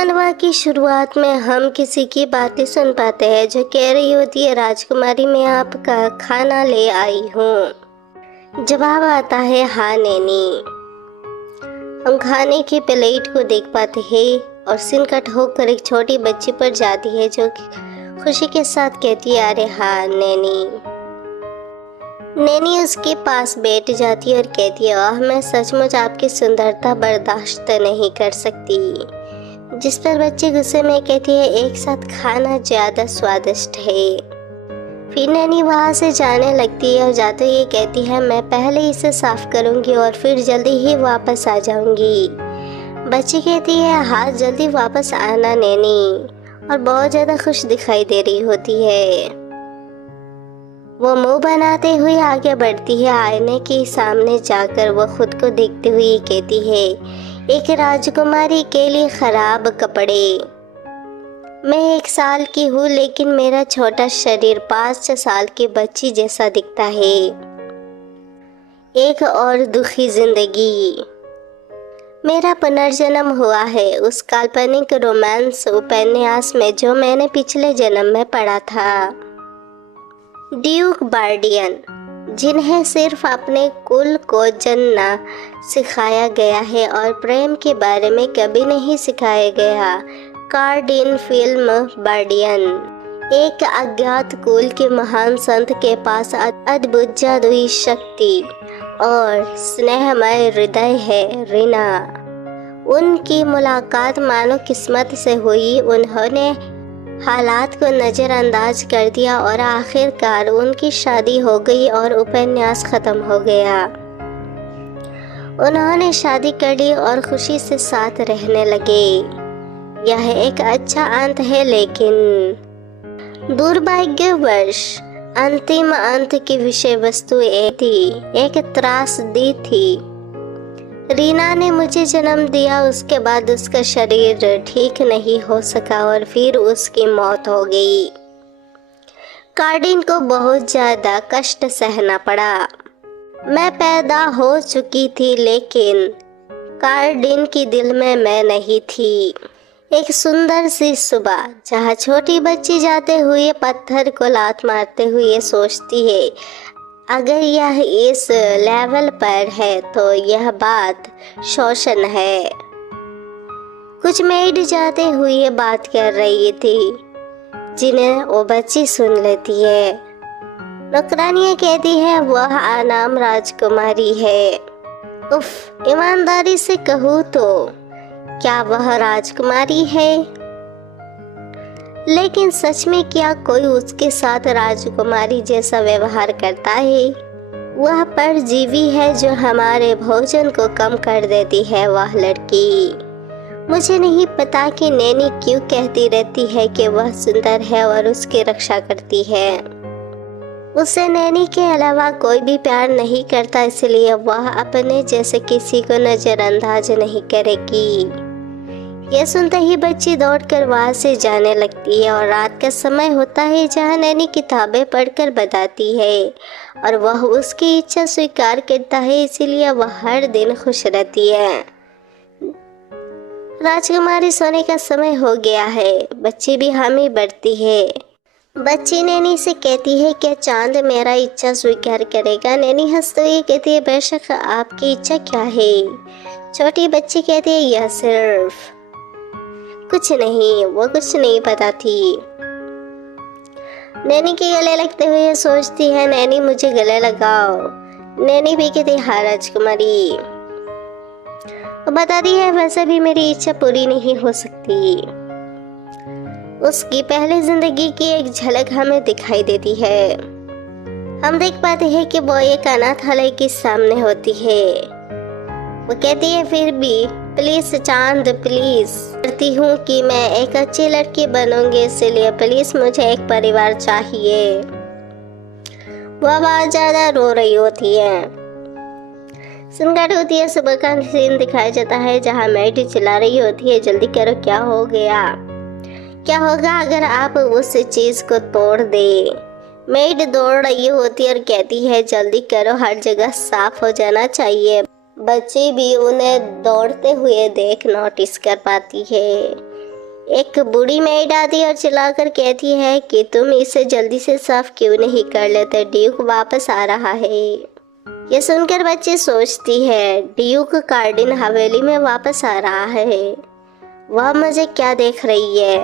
मानवा की शुरुआत में हम किसी की बातें सुन पाते हैं जो कह रही होती है, राजकुमारी मैं आपका खाना ले आई हूँ। जवाब आता है, हाँ नैनी। हम खाने की प्लेट को देख पाते हैं और सिनकट होकर एक छोटी बच्ची पर जाती है जो खुशी के साथ कहती है, अरे हाँ नैनी। नैनी उसके पास बैठ जाती है और कहती है, ओह मैं सचमुच आपकी सुंदरता बर्दाश्त नहीं कर सकती। जिस पर बच्ची गुस्से में कहती है, एक साथ खाना ज्यादा स्वादिष्ट है। फिर नैनी वहाँ से जाने लगती है और जाते ही कहती है, मैं पहले इसे साफ करूंगी और फिर जल्दी ही वापस आ जाऊंगी। बच्ची कहती है, हाँ जल्दी वापस आना नैनी, और बहुत ज्यादा खुश दिखाई दे रही होती है। वो मुंह बनाते हुए आगे बढ़ती है। आईने के सामने जाकर वो खुद को देखते हुए कहती है, एक राजकुमारी के लिए खराब कपड़े। मैं 1 साल की हूँ लेकिन मेरा छोटा शरीर 5 साल की बच्ची जैसा दिखता है। एक और दुखी जिंदगी। मेरा पुनर्जन्म हुआ है उस काल्पनिक रोमांस उपन्यास में जो मैंने पिछले जन्म में पढ़ा था। ड्यूक बार्डियन, जिन्हें सिर्फ अपने कुल को जानना सिखाया गया है और प्रेम के बारे में कभी नहीं सिखाया गया। कार्डिन फिल्म बार्डियन, एक अज्ञात कुल के महान संत के पास अद्भुत जादुई शक्ति और स्नेहमय हृदय है। रीना, उनकी मुलाकात मानो किस्मत से हुई। उन्होंने हालात को नज़रअंदाज कर दिया और आखिरकार उनकी शादी हो गई और उपन्यास खत्म हो गया। उन्होंने शादी कर ली और खुशी से साथ रहने लगे। यह एक अच्छा अंत है, लेकिन दुर्भाग्यवश अंतिम अंत की विषय वस्तु एक त्रासदी थी। रीना ने मुझे जन्म दिया, उसके बाद उसका शरीर ठीक नहीं हो सका और फिर उसकी मौत हो गई। कार्डिन को बहुत ज्यादा कष्ट सहना पड़ा। मैं पैदा हो चुकी थी लेकिन कार्डिन की दिल में मैं नहीं थी। एक सुंदर सी सुबह जहाँ छोटी बच्ची जाते हुए पत्थर को लात मारते हुए सोचती है, अगर यह इस लेवल पर है तो यह बात शोषण है। कुछ मेड जाते हुए बात कर रही थी जिन्हें वो बच्ची सुन लेती है। नौकरानियाँ कहती है, वह अनाम राजकुमारी है। उफ, ईमानदारी से कहूँ तो क्या वह राजकुमारी है? लेकिन सच में क्या कोई उसके साथ राजकुमारी जैसा व्यवहार करता है? वह परजीवी है जो हमारे भोजन को कम कर देती है। वह लड़की, मुझे नहीं पता कि नैनी क्यों कहती रहती है कि वह सुंदर है और उसकी रक्षा करती है। उसे नैनी के अलावा कोई भी प्यार नहीं करता, इसलिए वह अपने जैसे किसी को नजरअंदाज नहीं करेगी। यह सुनते ही बच्ची दौड़कर वहाँ से जाने लगती है और रात का समय होता है जहाँ नैनी किताबें पढ़कर बताती है और वह उसकी इच्छा स्वीकार करता है, इसीलिए वह हर दिन खुश रहती है। राजकुमारी सोने का समय हो गया है। बच्ची भी हामी बढ़ती है। बच्ची नैनी से कहती है, क्या चांद मेरा इच्छा स्वीकार करेगा? नैनी हंसते हुए कहती है, बेशक, आपकी इच्छा क्या है? छोटी बच्ची कहती है, यह सिर्फ कुछ नहीं। वो कुछ नहीं पता थी। नैनी के गले लगते हुए सोचती है, नैनी मुझे गले लगाओ। नैनी भी कहती, हाँ राजकुमारी। वो बताती है, वैसे भी मेरी इच्छा पूरी नहीं हो सकती। उसकी पहली जिंदगी की एक झलक हमें दिखाई देती है। हम देख पाते हैं कि वो एक अनाथालय के सामने होती है। वो कहती है, फिर भी प्लीज चांद, प्लीज करती हूँ कि मैं एक अच्छी लड़की बनूंगी, इसलिए प्लीज मुझे एक परिवार चाहिए। वह बहुत ज्यादा रो रही होती है। सुनगाट होती है। सुबह का सीन दिखाया जाता है जहाँ मेड चिल्ला रही होती है, जल्दी करो, क्या हो गया? क्या होगा अगर आप उस चीज को तोड़ दे? मेड दौड़ रही होती है और कहती है, जल्दी करो, हर जगह साफ हो जाना चाहिए। बच्ची भी उन्हें दौड़ते हुए देख नोटिस कर पाती है। एक बूढ़ी मेड आती और चिल्लाकर कहती है कि तुम इसे जल्दी से साफ क्यों नहीं कर लेते, ड्यूक वापस आ रहा है। ये सुनकर बच्ची सोचती है ड्यूक कार्डिन हवेली में वापस आ रहा है, वह मुझे क्या देख रही है।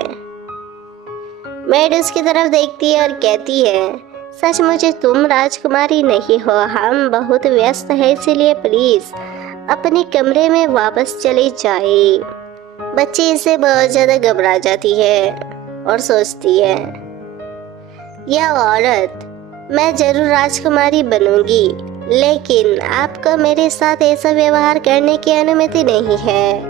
मेड उसकी तरफ देखती है और कहती है सच मुझे तुम राजकुमारी नहीं हो, हम बहुत व्यस्त हैं, इसीलिए प्लीज अपने कमरे में वापस चली जाए। बच्ची इससे बहुत ज्यादा घबरा जाती है और सोचती है यह औरत, मैं जरूर राजकुमारी बनूंगी, लेकिन आपको मेरे साथ ऐसा व्यवहार करने की अनुमति नहीं है।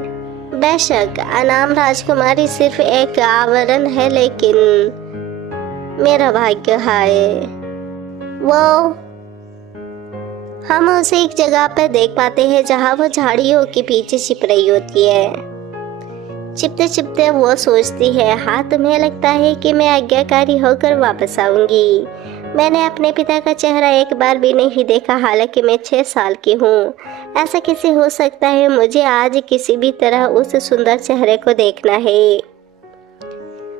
बेशक अनाम राजकुमारी सिर्फ एक आवरण है, लेकिन मेरा भाग्य है वो। हम उसे एक जगह पर देख पाते हैं जहाँ वो झाड़ियों के पीछे छिप रही होती है। छिपते छिपते वो सोचती है हाँ, तुम्हें लगता है कि मैं आज्ञाकारी होकर वापस आऊंगी। मैंने अपने पिता का चेहरा एक बार भी नहीं देखा, हालांकि मैं 6 साल की हूँ। ऐसा कैसे हो सकता है? मुझे आज किसी भी तरह उस सुंदर चेहरे को देखना है।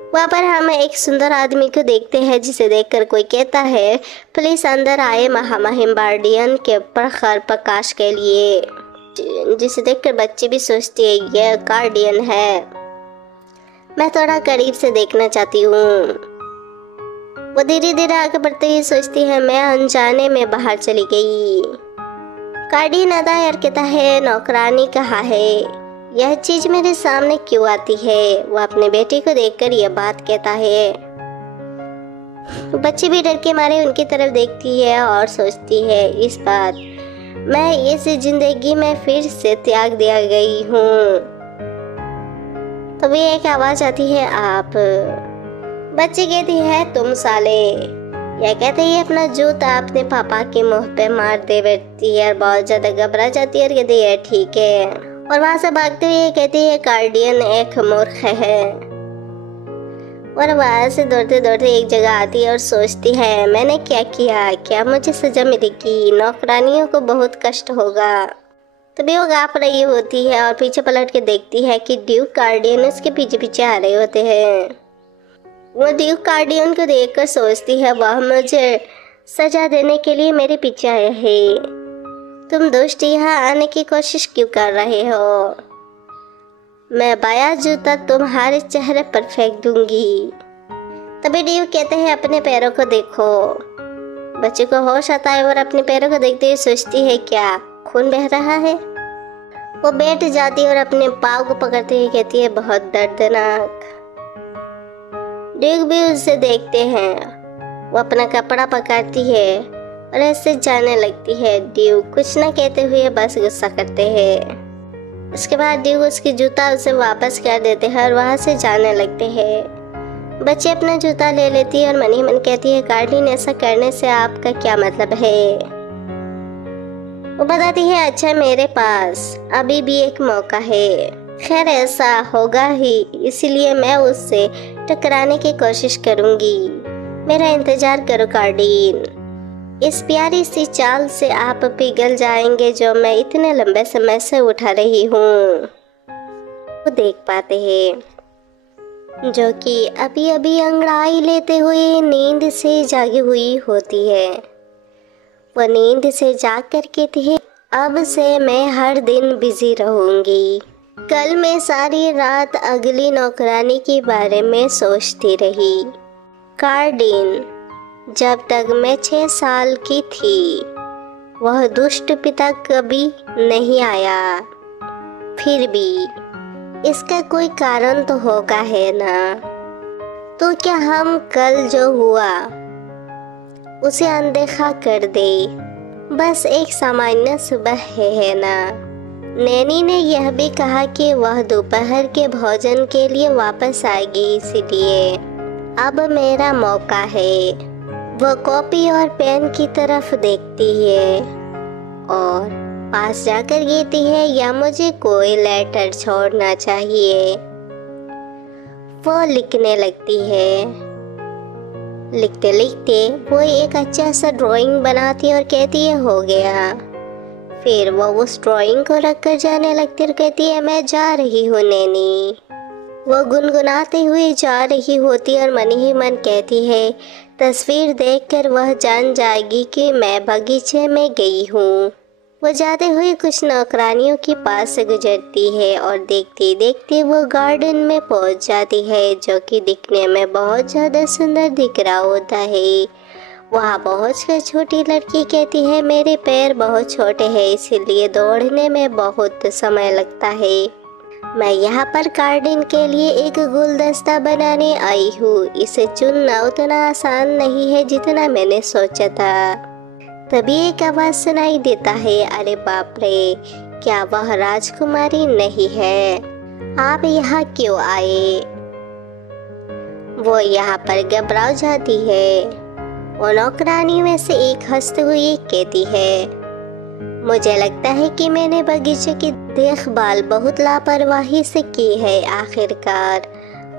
वहाँ पर हम एक सुंदर आदमी को देखते हैं जिसे देखकर कोई कहता है पुलिस अंदर आए महामहिम बार्डियन के प्रखर प्रकाश के लिए, जिसे देखकर बच्ची भी सोचती है यह गार्डियन है, मैं थोड़ा करीब से देखना चाहती हूँ। वो धीरे धीरे आगे बढ़ते ही सोचती है मैं अनजाने में बाहर चली गई। गार्डियन आता है और कहता है नौकरानी कहाँ है, यह चीज मेरे सामने क्यों आती है? वो अपने बेटे को देखकर यह बात कहता है। बच्ची भी डर के मारे उनकी तरफ देखती है और सोचती है इस बात, मैं इस जिंदगी में फिर से त्याग दिया गई हूँ। तभी एक आवाज आती है आप। बच्ची कहती है तुम साले। यह कहते ही अपना जूता अपने पापा के मुंह पे मार दे बैठती है और बहुत ज्यादा घबरा जाती है और कहती है ठीक है, और वहां से भागते हुए कहती है गार्डियन एक मूर्ख है। और वहां से दौड़ते दौड़ते एक जगह आती है और सोचती है मैंने क्या किया, क्या मुझे सजा मिलेगी? नौकरानियों को बहुत कष्ट होगा। तभी वो गाँप रही होती है और पीछे पलट के देखती है कि ड्यूक गार्डियन उसके पीछे पीछे आ रहे होते हैं। वो ड्यूक गार्डियन को देखकर सोचती है वह मुझे सजा देने के लिए मेरे पीछे आए हैं। तुम दोस्त यहाँ आने की कोशिश क्यों कर रहे हो? मैं बाया जूता तुम्हारे चेहरे पर फेंक दूंगी। तभी ड्यूक कहते हैं अपने पैरों को देखो। बच्चे को होश आता है और अपने पैरों को देखते हुए सोचती है क्या खून बह रहा है? वो बैठ जाती है और अपने पाँव को पकड़ते हुए कहती है बहुत दर्दनाक। ड्यूक भी उसे देखते हैं। वो अपना कपड़ा पकड़ती है और ऐसे जाने लगती है। ड्यूक कुछ न कहते हुए बस गुस्सा करते हैं। उसके बाद ड्यूक उसकी जूता उसे वापस कर देते हैं और वहां से जाने लगते हैं। बच्ची अपना जूता ले लेती है और मन ही मन कहती है गार्डियन ऐसा करने से आपका क्या मतलब है? वो बताती है अच्छा मेरे पास अभी भी एक मौका है। खैर ऐसा होगा ही, इसीलिए मैं उससे टकराने की कोशिश करूंगी। मेरा इंतजार करो गार्डियन। इस प्यारी सी चाल से आप पिघल जाएंगे जो मैं इतने लंबे समय से उठा रही हूँ। वो देख पाते हैं जो कि अभी अभी अंगड़ाई लेते हुए नींद से जागी हुई होती है। वो नींद से जाग कर कहती है अब से मैं हर दिन बिजी रहूंगी। कल मैं सारी रात अगली नौकरानी के बारे में सोचती रही। गार्डियन, जब तक मैं 6 साल की थी वह दुष्ट पिता कभी नहीं आया। फिर भी इसका कोई कारण तो होगा है ना? तो क्या हम कल जो हुआ उसे अनदेखा कर दे? बस एक सामान्य सुबह है ना? नैनी ने यह भी कहा कि वह दोपहर के भोजन के लिए वापस आएगी, इसलिए अब मेरा मौका है। वह कॉपी और पेन की तरफ देखती है और पास जाकर कहती है या मुझे कोई लेटर छोड़ना चाहिए। वो लिखने लगती है। लिखते लिखते वो एक अच्छा सा ड्राइंग बनाती है और कहती है हो गया। फिर वो उस ड्राइंग को रख कर जाने लगती और कहती है मैं जा रही हूँ नैनी। वो गुनगुनाते हुए जा रही होती और मन ही मन कहती है, तस्वीर देखकर वह जान जाएगी कि मैं बगीचे में गई हूँ। वो जाते हुए कुछ नौकरानियों के पास से गुजरती है और देखते देखते वो गार्डन में पहुँच जाती है, जो कि दिखने में बहुत ज़्यादा सुंदर दिख रहा होता है। वहाँ पहुँचकर छोटी लड़की कहती है, मेरे पैर बहुत छोटे हैं, इसीलिए दौड़ने में बहुत समय लगता है। मैं यहाँ पर गार्डन के लिए एक गुलदस्ता बनाने आई हूँ। इसे चुनना उतना आसान नहीं है जितना मैंने सोचा था। तभी एक आवाज़ सुनाई देता है, अरे बाप रे, क्या वह राजकुमारी नहीं है? आप यहाँ क्यों आए? वो यहाँ पर घबरा जाती है। वो नौकरानी में से एक हंसते हुए कहती है, मुझे लगता है कि मैंने बगीचे की देखभाल बहुत लापरवाही से की है। आखिरकार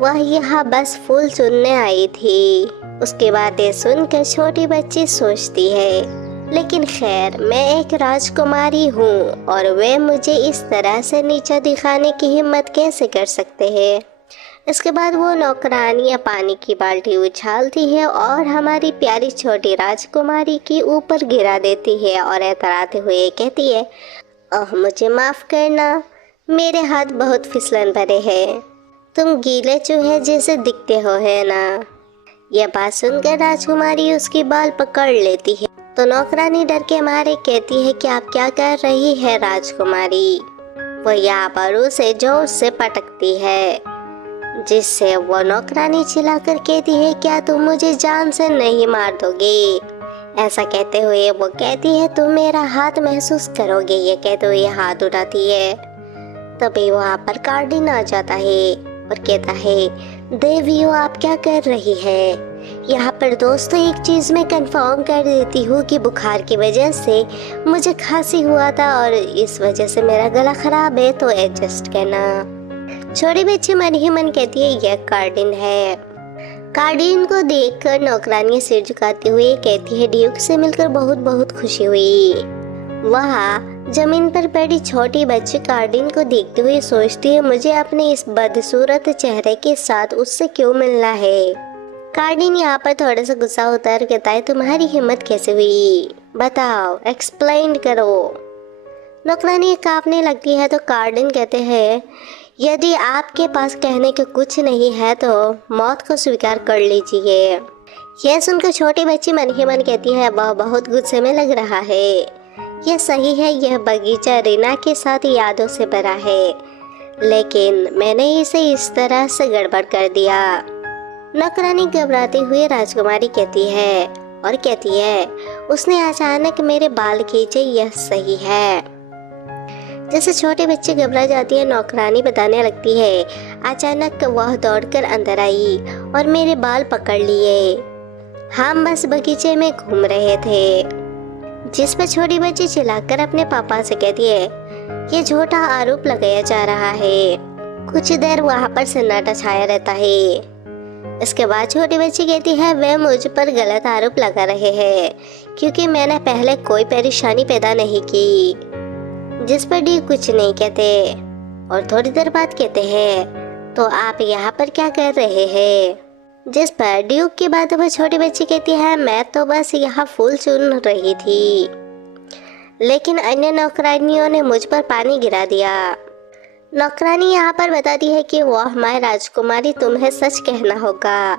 वह यहाँ बस फूल चुनने आई थी। उसकी बातें सुनकर छोटी बच्ची सोचती है, लेकिन खैर, मैं एक राजकुमारी हूँ और वे मुझे इस तरह से नीचा दिखाने की हिम्मत कैसे कर सकते हैं। इसके बाद वो नौकरानियाँ पानी की बाल्टी उछालती है और हमारी प्यारी छोटी राजकुमारी के ऊपर गिरा देती है और एतराते हुए कहती है, ओह मुझे माफ़ करना, मेरे हाथ बहुत फिसलन भरे हैं, तुम गीले चूहे जैसे दिखते हो, है ना? यह बात सुनकर राजकुमारी उसकी बाल पकड़ लेती है, तो नौकरानी डर के मारे कहती है कि आप क्या कर रही है राजकुमारी? वो यहाँ पर उसे जोर से पटकती है, जिससे वो नौकरानी चिल्लाकर कहती है, क्या तुम मुझे जान से नहीं मार दोगे? ऐसा कहते हुए वो कहती है, तुम मेरा हाथ महसूस करोगे। ये कहते हुए हाथ उठाती है। तभी वहाँ पर कार्डिन आ जाता है और कहता है, देवियों आप क्या कर रही है? यहाँ पर दोस्तों एक चीज़ मैं कंफर्म कर देती हूँ कि बुखार की वजह से मुझे खांसी हुआ था और इस वजह से मेरा गला खराब है, तो एडजस्ट करना। छोटी बच्ची मन ही मन कहती है, यह कार्डिन है। कार्डिन को देखकर नौकरानी सिर झुकाते हुए कहती है, ड्यूक से मिलकर बहुत बहुत खुशी हुई। वहाँ जमीन पर बैठी छोटी बच्ची कार्डिन को देखते हुए सोचती है, मुझे अपने इस बदसूरत चेहरे के साथ उससे क्यों मिलना है। कार्डिन यहाँ पर थोड़ा सा गुस्सा होता है और कहता है, तुम्हारी हिम्मत कैसे हुई? बताओ, एक्सप्लेन करो। नौकरानी कांपने लगती है तो कार्डिन कहते हैं, यदि आपके पास कहने के कुछ नहीं है तो मौत को स्वीकार कर लीजिए। यह सुनकर छोटी बच्ची मन ही मन कहती है, वह बहुत गुस्से में लग रहा है। यह सही है, यह बगीचा रीना के साथ यादों से भरा है, लेकिन मैंने इसे इस तरह से गड़बड़ कर दिया। नौकरानी घबराते हुए राजकुमारी कहती है और कहती है, उसने अचानक मेरे बाल खींचे, यह सही है। जैसे छोटे बच्चे घबरा जाती है, नौकरानी बताने लगती है, अचानक वह दौड़कर अंदर आई और मेरे बाल पकड़ लिए। हम बस बगीचे में घूम रहे थे। जिस पर छोटी बच्ची चिल्लाकर अपने पापा से कहती है, ये झूठा आरोप लगाया जा रहा है। कुछ देर वहाँ पर सन्नाटा छाया रहता है। इसके बाद छोटी बच्ची कहती है, वे मुझ पर गलत आरोप लगा रहे हैं क्योंकि मैंने पहले कोई परेशानी पैदा नहीं की। जिस पर डी कुछ नहीं कहते और थोड़ी देर बाद कहते हैं, तो आप यहाँ पर क्या कर रहे हैं? जिस पर ड्यूक की बात पर छोटी बच्ची कहती है, मैं तो बस यहाँ फूल चुन रही थी, लेकिन अन्य नौकरानियों ने मुझ पर पानी गिरा दिया। नौकरानी यहाँ पर बताती है कि वो हमारी राजकुमारी, तुम्हें सच कहना होगा।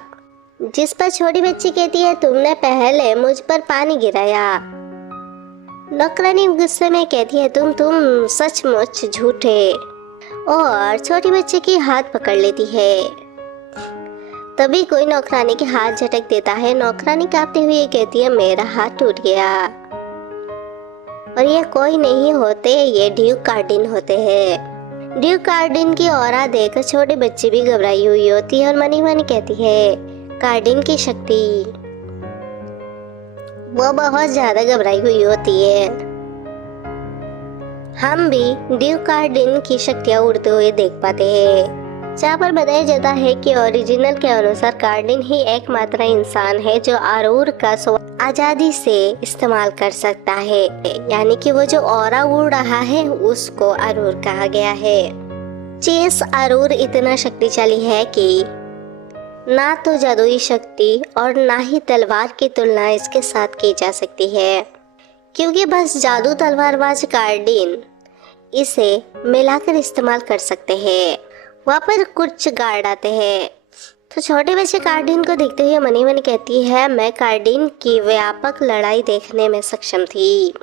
जिस पर छोटी बच्ची कहती है, तुमने पहले मुझ पर पानी गिराया। नौकरानी गुस्से में कहती है, तुम सचमुच झूठे, और छोटी बच्ची की हाथ पकड़ लेती है। तभी कोई नौकरानी के हाथ झटक देता है। नौकरानी कांपते हुए कहती है, मेरा हाथ टूट गया। और ये कोई नहीं होते, ये ड्यूक कार्डिन होते हैं। ड्यूक कार्डिन की ऑरा देखकर छोटी बच्ची भी घबराई हुई होती है और मनी मनी कहती है, कार्डिन की शक्ति। वो बहुत ज्यादा घबराई हुई होती है। हम भी ड्यूक कार्डिन की शक्तियाँ उड़ते हुए देख पाते हैं। जहाँ पर बताया जाता है कि ओरिजिनल के अनुसार कार्डिन ही एकमात्र इंसान है जो आरूर का आजादी से इस्तेमाल कर सकता है, यानी कि वो जो ऑरा उड़ रहा है उसको आरूर कहा गया है। चेस अरूर इतना शक्तिशाली है कि ना तो जादुई शक्ति और ना ही तलवार की तुलना इसके साथ की जा सकती है, क्योंकि बस जादू तलवारबाज कार्डिन इसे मिलाकर इस्तेमाल कर सकते हैं। वहाँ पर कुछ गार्ड आते हैं तो छोटे बच्चे कार्डिन को देखते हुए मनी मन कहती है, मैं कार्डिन की व्यापक लड़ाई देखने में सक्षम थी।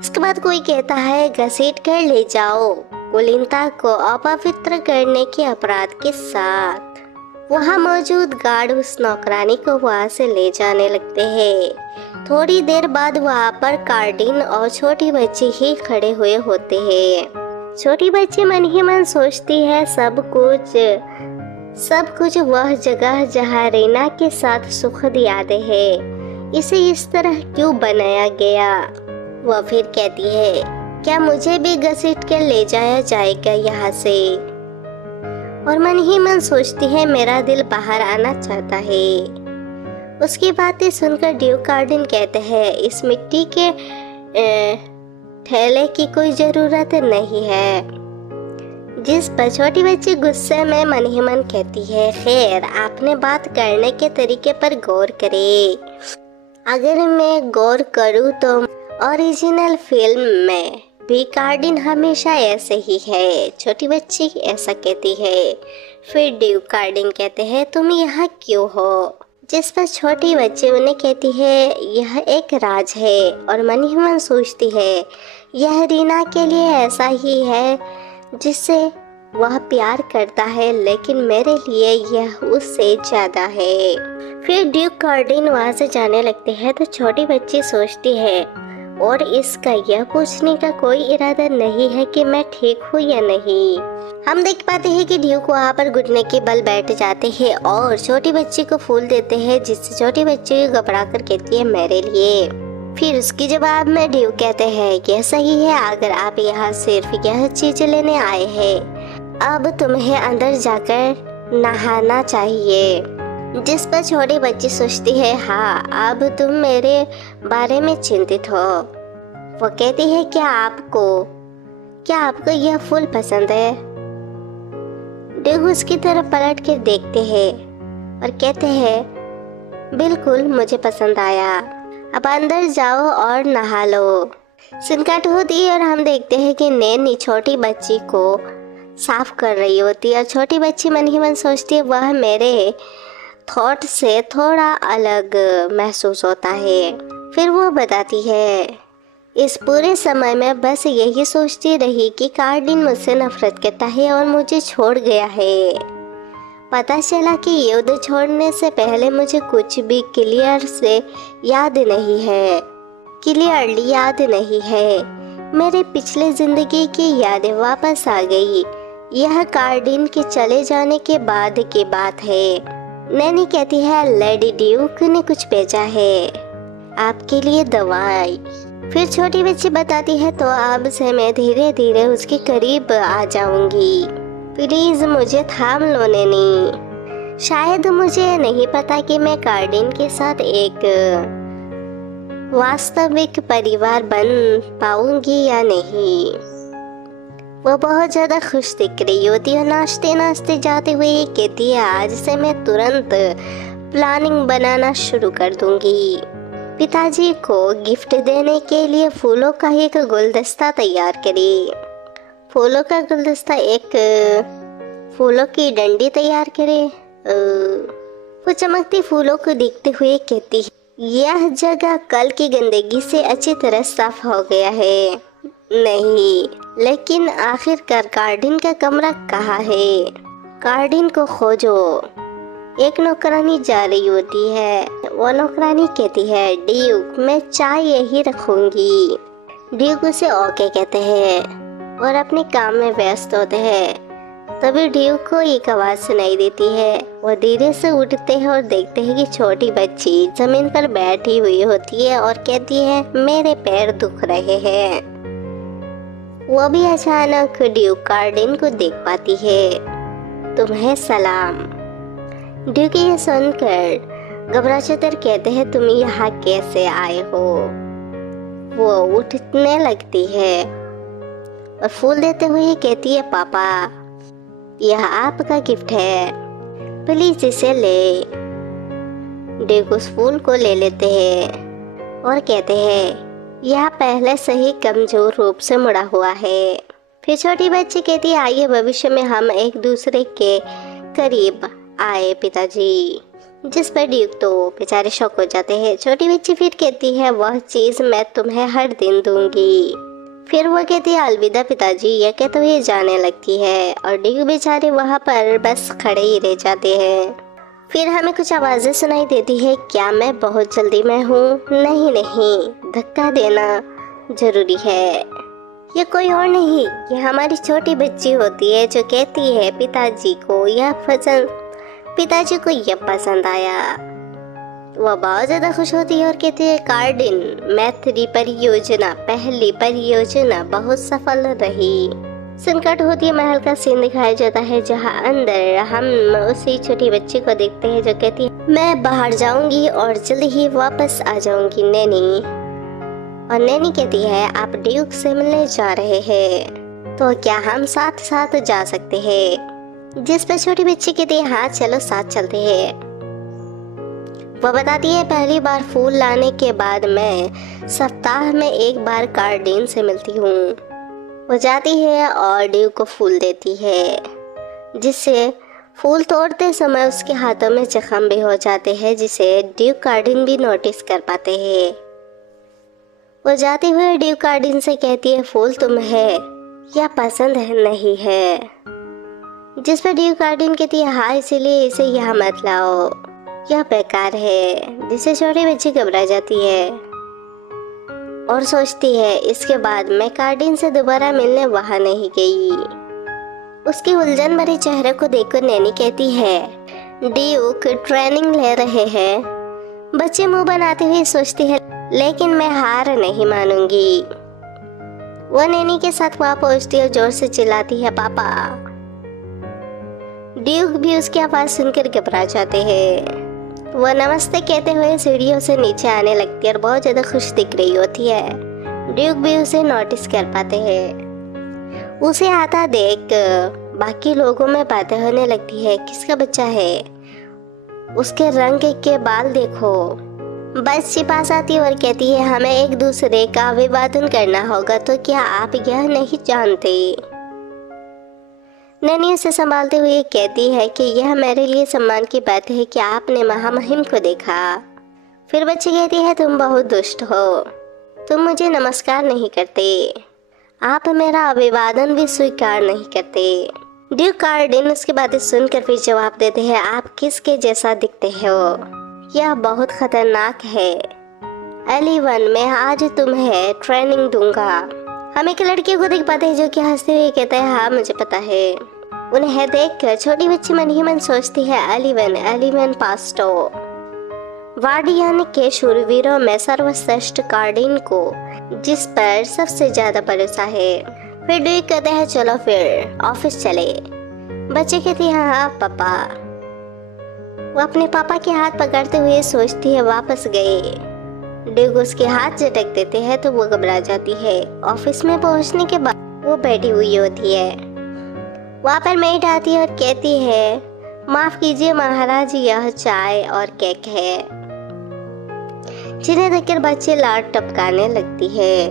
इसके बाद कोई कहता है, घसीट कर ले जाओ कुलीनता को अपवित्र करने के अपराध के साथ। वहाँ मौजूद गार्ड उस नौकरानी को वहाँ से ले जाने लगते हैं। थोड़ी देर बाद वहाँ पर कार्डिन और छोटी बच्ची ही खड़े हुए होते हैं। छोटी बच्ची मन ही मन सोचती है, सब कुछ वह जगह जहाँ रीना के साथ सुखद यादें हैं, इसे इस तरह क्यों बनाया गया। वह फिर कहती है, क्या मुझे भी घसीट कर ले जाया जाएगा यहाँ से। और मन ही मन सोचती है, मेरा दिल बाहर आना चाहता है। उसकी बातें सुनकर ड्यूक कार्डिन कहते हैं, इस मिट्टी के थैले की कोई जरूरत नहीं है। जिस पर छोटी बच्ची गुस्से में मन ही मन कहती है, खैर आपने बात करने के तरीके पर गौर करे। अगर मैं गौर करूँ तो ओरिजिनल फिल्म में भी कार्डिन हमेशा ऐसे ही है। छोटी बच्ची ऐसा कहती है। फिर ड्यूक कार्डिन कहते हैं, तुम यहाँ क्यों हो। जिस पर छोटी बच्ची उन्हें कहती है, यह एक राज है। और मन ही मन सोचती है, यह रीना के लिए ऐसा ही है जिससे वह प्यार करता है, लेकिन मेरे लिए यह उससे ज्यादा है। फिर ड्यूक कार्डिन वहाँ से जाने लगते हैं तो छोटी बच्ची सोचती है, और इसका यह पूछने का कोई इरादा नहीं है कि मैं ठीक हूँ या नहीं। हम देख पाते हैं कि ड्यूक वहाँ पर घुटने के बल बैठ जाते हैं और छोटी बच्ची को फूल देते हैं, जिससे छोटी बच्ची घबरा कर कहती है, मेरे लिए। फिर उसके जवाब में ड्यूक कहते हैं कि सही है, अगर आप यहाँ सिर्फ यह चीज लेने आए हैं, अब तुम्हें अंदर जाकर नहाना चाहिए। जिस पर छोटी बच्ची सोचती है, हाँ अब तुम मेरे बारे में चिंतित हो। वो कहती है, क्या आपको यह फूल पसंद है। ड्यूक उसकी तरफ पलट कर देखते हैं और कहते हैं, बिल्कुल मुझे पसंद आया, अब अंदर जाओ और नहा लो। सिनकट होती है और हम देखते हैं कि नैनी छोटी बच्ची को साफ कर रही होती है और छोटी बच्ची मन ही मन सोचती है, वह मेरे थॉट से थोड़ा अलग महसूस होता है। फिर वो बताती है, इस पूरे समय में बस यही सोचती रही कि कार्डिन मुझसे नफरत करता है और मुझे छोड़ गया है। पता चला कि युद्ध छोड़ने से पहले मुझे कुछ भी क्लियरली याद नहीं है। मेरे पिछले जिंदगी की यादें वापस आ गई। यह कार्डिन के चले जाने के बाद की बात है। नैनी कहती है, लेडी ड्यूक ने कुछ भेजा है आपके लिए दवाई। फिर छोटी बच्ची बताती है, तो अब से मैं धीरे धीरे उसके करीब आ जाऊंगी। प्लीज मुझे थाम लो नैनी। शायद मुझे नहीं पता कि मैं कार्डिन के साथ एक वास्तविक परिवार बन पाऊंगी या नहीं। वो बहुत ज्यादा खुश दिख रही होती है। नाचते नाचते जाते हुए ये कहती है, आज से मैं तुरंत प्लानिंग बनाना शुरू कर दूंगी। पिताजी को गिफ्ट देने के लिए फूलों का एक गुलदस्ता तैयार करें। फूलों का गुलदस्ता, एक फूलों की डंडी तैयार करें। वो चमकती फूलों को देखते हुए कहती है, यह जगह कल की गंदगी से अच्छी तरह साफ हो गया है। नहीं, लेकिन आखिरकार कार्डिन का कमरा कहाँ है? कार्डिन को खोजो। एक नौकरानी जा रही होती है। वो नौकरानी कहती है, ड्यूक मैं चाय यही रखूंगी। ड्यूक उसे ओके कहते हैं और अपने काम में व्यस्त होते हैं। तभी ड्यूक को एक आवाज सुनाई देती है। वो धीरे से उठते हैं और देखते हैं कि छोटी बच्ची जमीन पर बैठी हुई होती है और कहती है, मेरे पैर दुख रहे हैं। वो भी अचानक ड्यूक कार्डिन को देख पाती है। तुम्हें सलाम। ड्यूक ये सुनकर घबराचतर कहते हैं, तुम यहाँ कैसे आए हो? वो उठने लगती है और फूल देते हुए कहती है, पापा यह आपका गिफ्ट है, प्लीज इसे ले। ड्यूक उस फूल को ले लेते हैं और कहते हैं यह पहले से ही कमजोर रूप से मुड़ा हुआ है। फिर छोटी बच्ची कहती है आइए भविष्य में हम एक दूसरे के करीब आए पिताजी। जिस पर ड्यूक तो बेचारे शौक हो जाते हैं। छोटी बच्ची फिर कहती है वह चीज मैं तुम्हें हर दिन दूंगी। फिर वो कहती है अलविदा पिताजी, यह कहते हुए जाने लगती है और ड्यूक बेचारे वहाँ पर बस खड़े ही रह जाते हैं। फिर हमें कुछ आवाजें सुनाई देती है, क्या मैं बहुत जल्दी में हूँ? नहीं नहीं, धक्का देना जरूरी है। ये कोई और नहीं, ये हमारी छोटी बच्ची होती है जो कहती है पिताजी को यह पसंद आया। वह बहुत ज्यादा खुश होती है और कहती है कार्डिन मैत्री परियोजना पहली परियोजना बहुत सफल रही। संकट होती है, महल का सीन दिखाया जाता है जहाँ अंदर हम उसी छोटी बच्ची को देखते हैं जो कहती है मैं बाहर जाऊंगी और जल्द ही वापस आ जाऊंगी नैनी। और नैनी कहती है आप ड्यूक से मिलने जा रहे हैं तो क्या हम साथ साथ जा सकते हैं? जिस पर छोटी बच्ची कहती है हाँ चलो साथ चलते हैं। वह बताती है पहली बार फूल लाने के बाद मैं सप्ताह में एक बार कार्डिन से मिलती हूँ। वो जाती है और ड्यूक को फूल देती है, जिससे फूल तोड़ते समय उसके हाथों में जख्म भी हो जाते हैं, जिसे ड्यूक कार्डिन भी नोटिस कर पाते हैं। वो जाते हुए ड्यूक कार्डिन से कहती है फूल तुम्हें या पसंद नहीं है? जिस पर ड्यूक कार्डिन कहती है हाँ इसीलिए इसे यहाँ मत लाओ, यह बेकार है। जिससे छोटी बच्ची घबरा जाती है और सोचती है इसके बाद मैं कार्डिन से दोबारा मिलने वहां नहीं गई। उसके उलझन भरे चेहरे को देखकर नैनी कहती है ड्यूक ट्रेनिंग ले रहे हैं। बच्चे मुंह बनाते हुए सोचती है लेकिन मैं हार नहीं मानूंगी। वह नैनी के साथ वहां पहुंचती है और जोर से चिल्लाती है पापा। ड्यूक भी उसकी आवाज सुनकर घबरा जाते हैं। वह नमस्ते कहते हुए सीढ़ियों से नीचे आने लगती है और बहुत ज्यादा खुश दिख रही होती है। ड्यूक भी उसे नोटिस कर पाते हैं। उसे आता देख बाकी लोगों में बातें होने लगती है किसका बच्चा है, उसके रंग के बाल देखो। बच्ची पास आती है और कहती है हमें एक दूसरे का अभिवादन करना होगा, तो क्या आप यह नहीं जानते? नैनी उसे संभालते हुए कहती है कि यह मेरे लिए सम्मान की बात है कि आपने महामहिम को देखा। फिर बच्ची कहती है तुम बहुत दुष्ट हो, तुम मुझे नमस्कार नहीं करते, आप मेरा अभिवादन भी स्वीकार नहीं करते। ड्यूक कार्डिन उसकी बातें सुनकर फिर जवाब देते हैं आप किसके जैसा दिखते हो, यह बहुत खतरनाक है। एलिवन मैं आज तुम्हें ट्रेनिंग दूंगा। हम एक लड़के को देख पाते हैं जो कि हंसते हुए कहता है हाँ मुझे पता है। उन्हें देखकर छोटी बच्ची मन ही मन सोचती है एलिवन पास्टो वार्डियन के शूरवीरों में सर्वश्रेष्ठ कार्डिन को जिस पर सबसे ज्यादा भरोसा है। फिर ड्यूक कहते हैं चलो फिर ऑफिस चले। बच्चे कहती है हाँ पापा। वो अपने पापा के हाथ पकड़ते हुए सोचती है वापस गए। ड्यूक उसके हाथ झटक देते हैं तो वो घबरा जाती है। ऑफिस में पहुंचने के बाद वो बैठी हुई होती है। वहाँ पर मेड आती है और कहती है माफ कीजिए महाराज यह चाय और केक है। जिन्हें देखकर बच्चे लाड टपकाने लगती है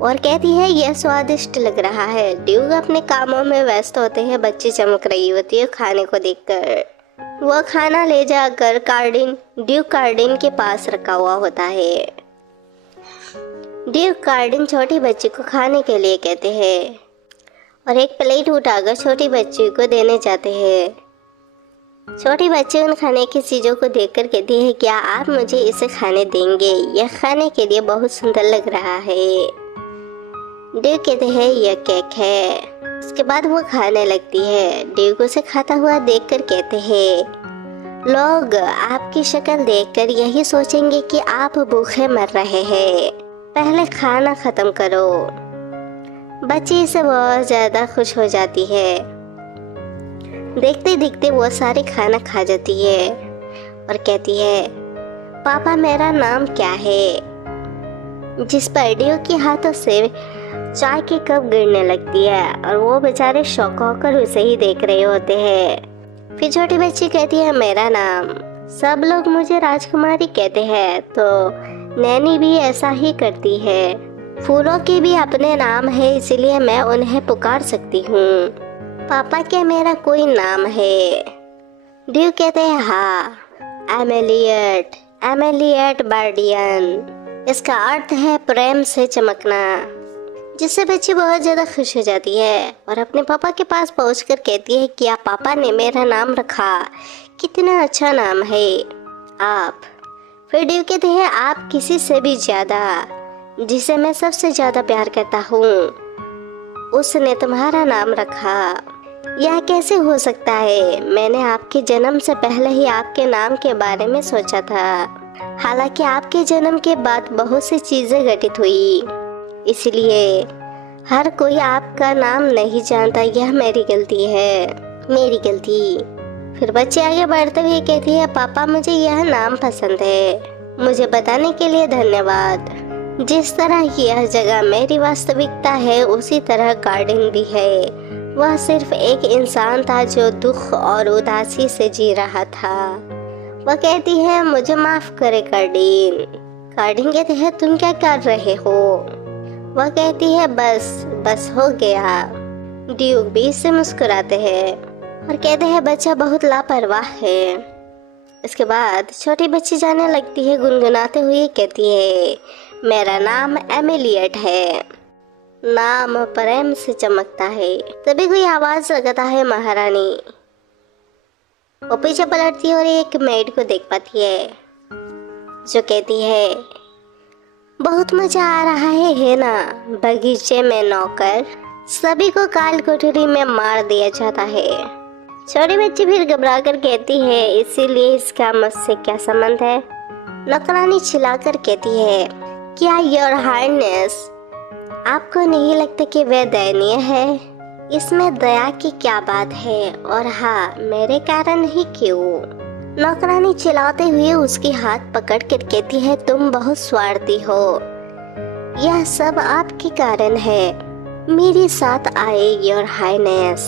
और कहती है यह स्वादिष्ट लग रहा है। ड्यूक अपने कामों में व्यस्त होते हैं। बच्ची चमक रही होती है खाने को देखकर। वह खाना ले जाकर ड्यूक कार्डिन के पास रखा हुआ होता है। ड्यूक कार्डिन छोटी बच्ची को खाने के लिए कहते हैं और एक प्लेट उठाकर छोटी बच्ची को देने जाते हैं। छोटी बच्ची उन खाने की चीजों को देखकर कहती है क्या आप मुझे इसे खाने देंगे, यह खाने के लिए बहुत सुंदर लग रहा है। ड्यूक कहते हैं यह केक है। उसके बाद वो खाने लगती है। ड्यूक उसे खाता हुआ देखकर कहते हैं लोग आपकी शक्ल देखकर यही सोचेंगे कि आप भूखे मर रहे हैं, पहले खाना खत्म करो। बच्ची इससे बहुत ज्यादा खुश हो जाती है। देखते देखते वो सारे खाना खा जाती है और कहती है पापा मेरा नाम क्या है? जिस पर ड्यूक के हाथों से चाय की कप गिरने लगती है और वो बेचारे शौक होकर उसे ही देख रहे होते हैं। फिर छोटी बच्ची कहती है, मेरा नाम, सब लोग मुझे राजकुमारी कहते हैं, तो नैनी भी ऐसा ही करती है। फूलों के भी अपने नाम है, इसलिए मैं उन्हें पुकार सकती हूँ। पापा के मेरा कोई नाम है? ड्यू कहते हैं, हाँ, एमेलियट, एमेलियट बार्डियन। इसका अर्थ है प्रेम से चमकना। जिससे बच्ची बहुत ज़्यादा खुश हो जाती है और अपने पापा के पास पहुंचकर कहती है, क्या पापा ने मेरा नाम रखा, कितना अच्छा नाम है आप। फिर ड्यू कहते हैं, आप किसी से भी ज़्यादा, जिसे मैं सबसे ज़्यादा प्यार करता हूँ, उसने तुम्हारा नाम रखा। यह कैसे हो सकता है? मैंने आपके जन्म से पहले ही आपके नाम के बारे में सोचा था। हालांकि आपके जन्म के बाद बहुत सी चीज़ें घटित हुई, इसलिए हर कोई आपका नाम नहीं जानता। यह मेरी गलती है, मेरी गलती। फिर बच्चे आगे बढ़ते हुए कहती है, पापा मुझे यह नाम पसंद है, मुझे बताने के लिए धन्यवाद। जिस तरह यह जगह मेरी वास्तविकता है, उसी तरह गार्डन भी है। वह सिर्फ एक इंसान था जो दुख और उदासी से जी रहा था। वह कहती है, मुझे माफ करे कार्डिन। कार्डिन कहते हैं, तुम क्या कर रहे हो? वह कहती है, बस हो गया। ड्यूक भी इससे मुस्कुराते हैं और कहते हैं, बच्चा बहुत लापरवाह है। इसके बाद छोटी बच्ची जाने लगती है, गुनगुनाते हुए कहती है, मेरा नाम एमिलियट है, नाम प्रेम से चमकता है। तभी कोई आवाज लगाता है, महारानी। वो पीछे पलटती है और एक मेड को देख पाती है जो कहती है, बहुत मजा आ रहा है ना? बगीचे में नौकर सभी को काल कोठरी में मार दिया जाता है। छोटी बच्ची फिर घबरा कर कहती है, इसीलिए इसका मुझसे क्या संबंध है? नौकरानी चिल्लाकर कहती है, क्या योर हाइनेस, आपको नहीं लगता कि वह दयनीय है? इसमें दया की क्या बात है? और हाँ, मेरे कारण ही क्यों? नौकरानी चिल्लाते हुए उसकी हाथ पकड़ कर कहती है, तुम बहुत स्वार्थी हो, यह सब आपके कारण है। मेरे साथ आए योर हाइनेस।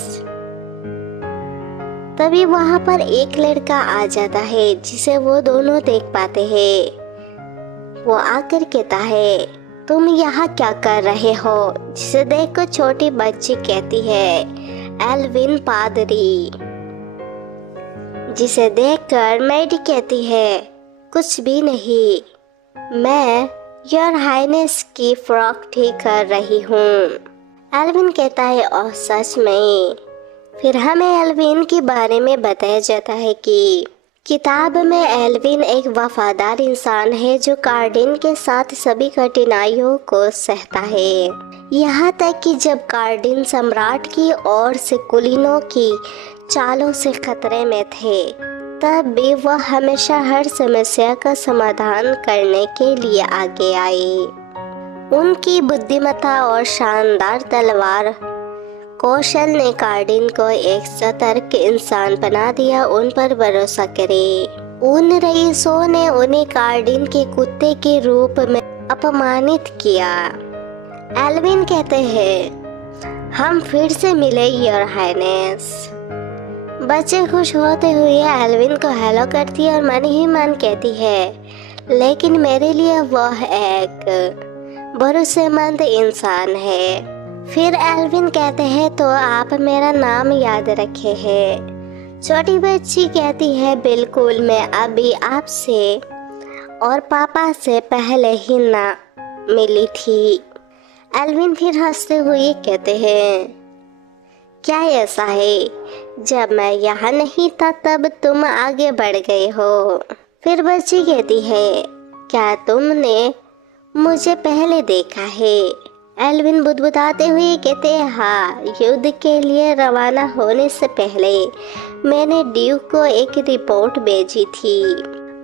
तभी वहाँ पर एक लड़का आ जाता है जिसे वो दोनों देख पाते हैं। वो आकर कहता है, तुम यहाँ क्या कर रहे हो? जिसे देखकर छोटी बच्ची कहती है, एल्विन पादरी। जिसे देखकर मैडी कहती है, कुछ भी नहीं, मैं योर हाइनेस की फ्रॉक ठीक कर रही हूँ। एल्विन कहता है, ओह सच में? फिर हमें एल्विन के बारे में बताया जाता है कि किताब में एल्विन एक वफादार इंसान है जो कार्डिन के साथ सभी कठिनाइयों को सहता है। यहाँ तक कि जब कार्डिन सम्राट की ओर से कुलीनों की चालों से खतरे में थे, तब भी वह हमेशा हर समस्या का समाधान करने के लिए आगे आई। उनकी बुद्धिमत्ता और शानदार तलवार कौशल ने कार्डिन को एक सतर्क इंसान बना दिया। उन पर भरोसा करे। उन रईसों ने उन्हें कार्डिन के कुत्ते के रूप में अपमानित किया। एल्विन कहते हैं, हम फिर से मिले योर हाइनेस। बच्चे खुश होते हुए एल्विन को हेलो करती है और मन ही मन कहती है, लेकिन मेरे लिए वह एक भरोसेमंद इंसान है। फिर एल्विन कहते हैं, तो आप मेरा नाम याद रखे हैं? छोटी बच्ची कहती है, बिल्कुल, मैं अभी आपसे और पापा से पहले ही ना मिली थी। एल्विन फिर हंसते हुए कहते हैं, क्या ऐसा है? जब मैं यहाँ नहीं था तब तुम आगे बढ़ गए हो। फिर बच्ची कहती है, क्या तुमने मुझे पहले देखा है? एल्विन बुदबुदाते हुए कहते हैं, हाँ, युद्ध के लिए रवाना होने से पहले मैंने ड्यूक को एक रिपोर्ट भेजी थी।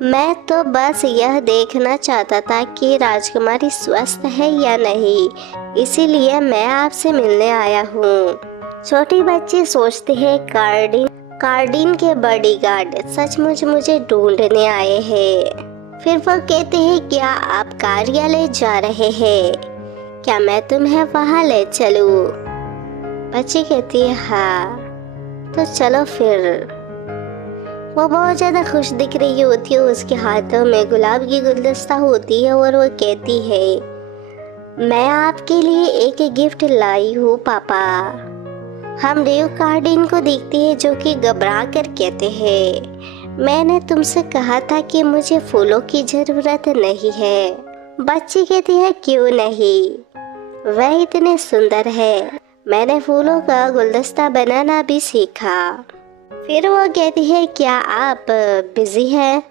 मैं तो बस यह देखना चाहता था कि राजकुमारी स्वस्थ है या नहीं, इसीलिए मैं आपसे मिलने आया हूँ। छोटी बच्ची सोचती है, कार्डिन के बॉडीगार्ड सचमुच मुझे ढूंढने आए हैं। फिर वो कहते हैं, क्या आप कार्यालय जा रहे हैं? क्या मैं तुम्हें वहाँ ले चलूं? बच्ची कहती है हाँ, तो चलो फिर। वो बहुत ज़्यादा खुश दिख रही होती है, उसके हाथों में गुलाब की गुलदस्ता होती है और वो कहती है मैं आपके लिए एक गिफ्ट लाई हूँ पापा। हम ड्यू कार्डिन को देखते हैं जो कि घबरा कर कहते हैं मैंने तुमसे कहा था कि मुझे फूलों की ज़रूरत नहीं है। बच्ची कहती है क्यों नहीं, वह इतने सुंदर है, मैंने फूलों का गुलदस्ता बनाना भी सीखा। फिर वो कहती है क्या आप बिजी हैं?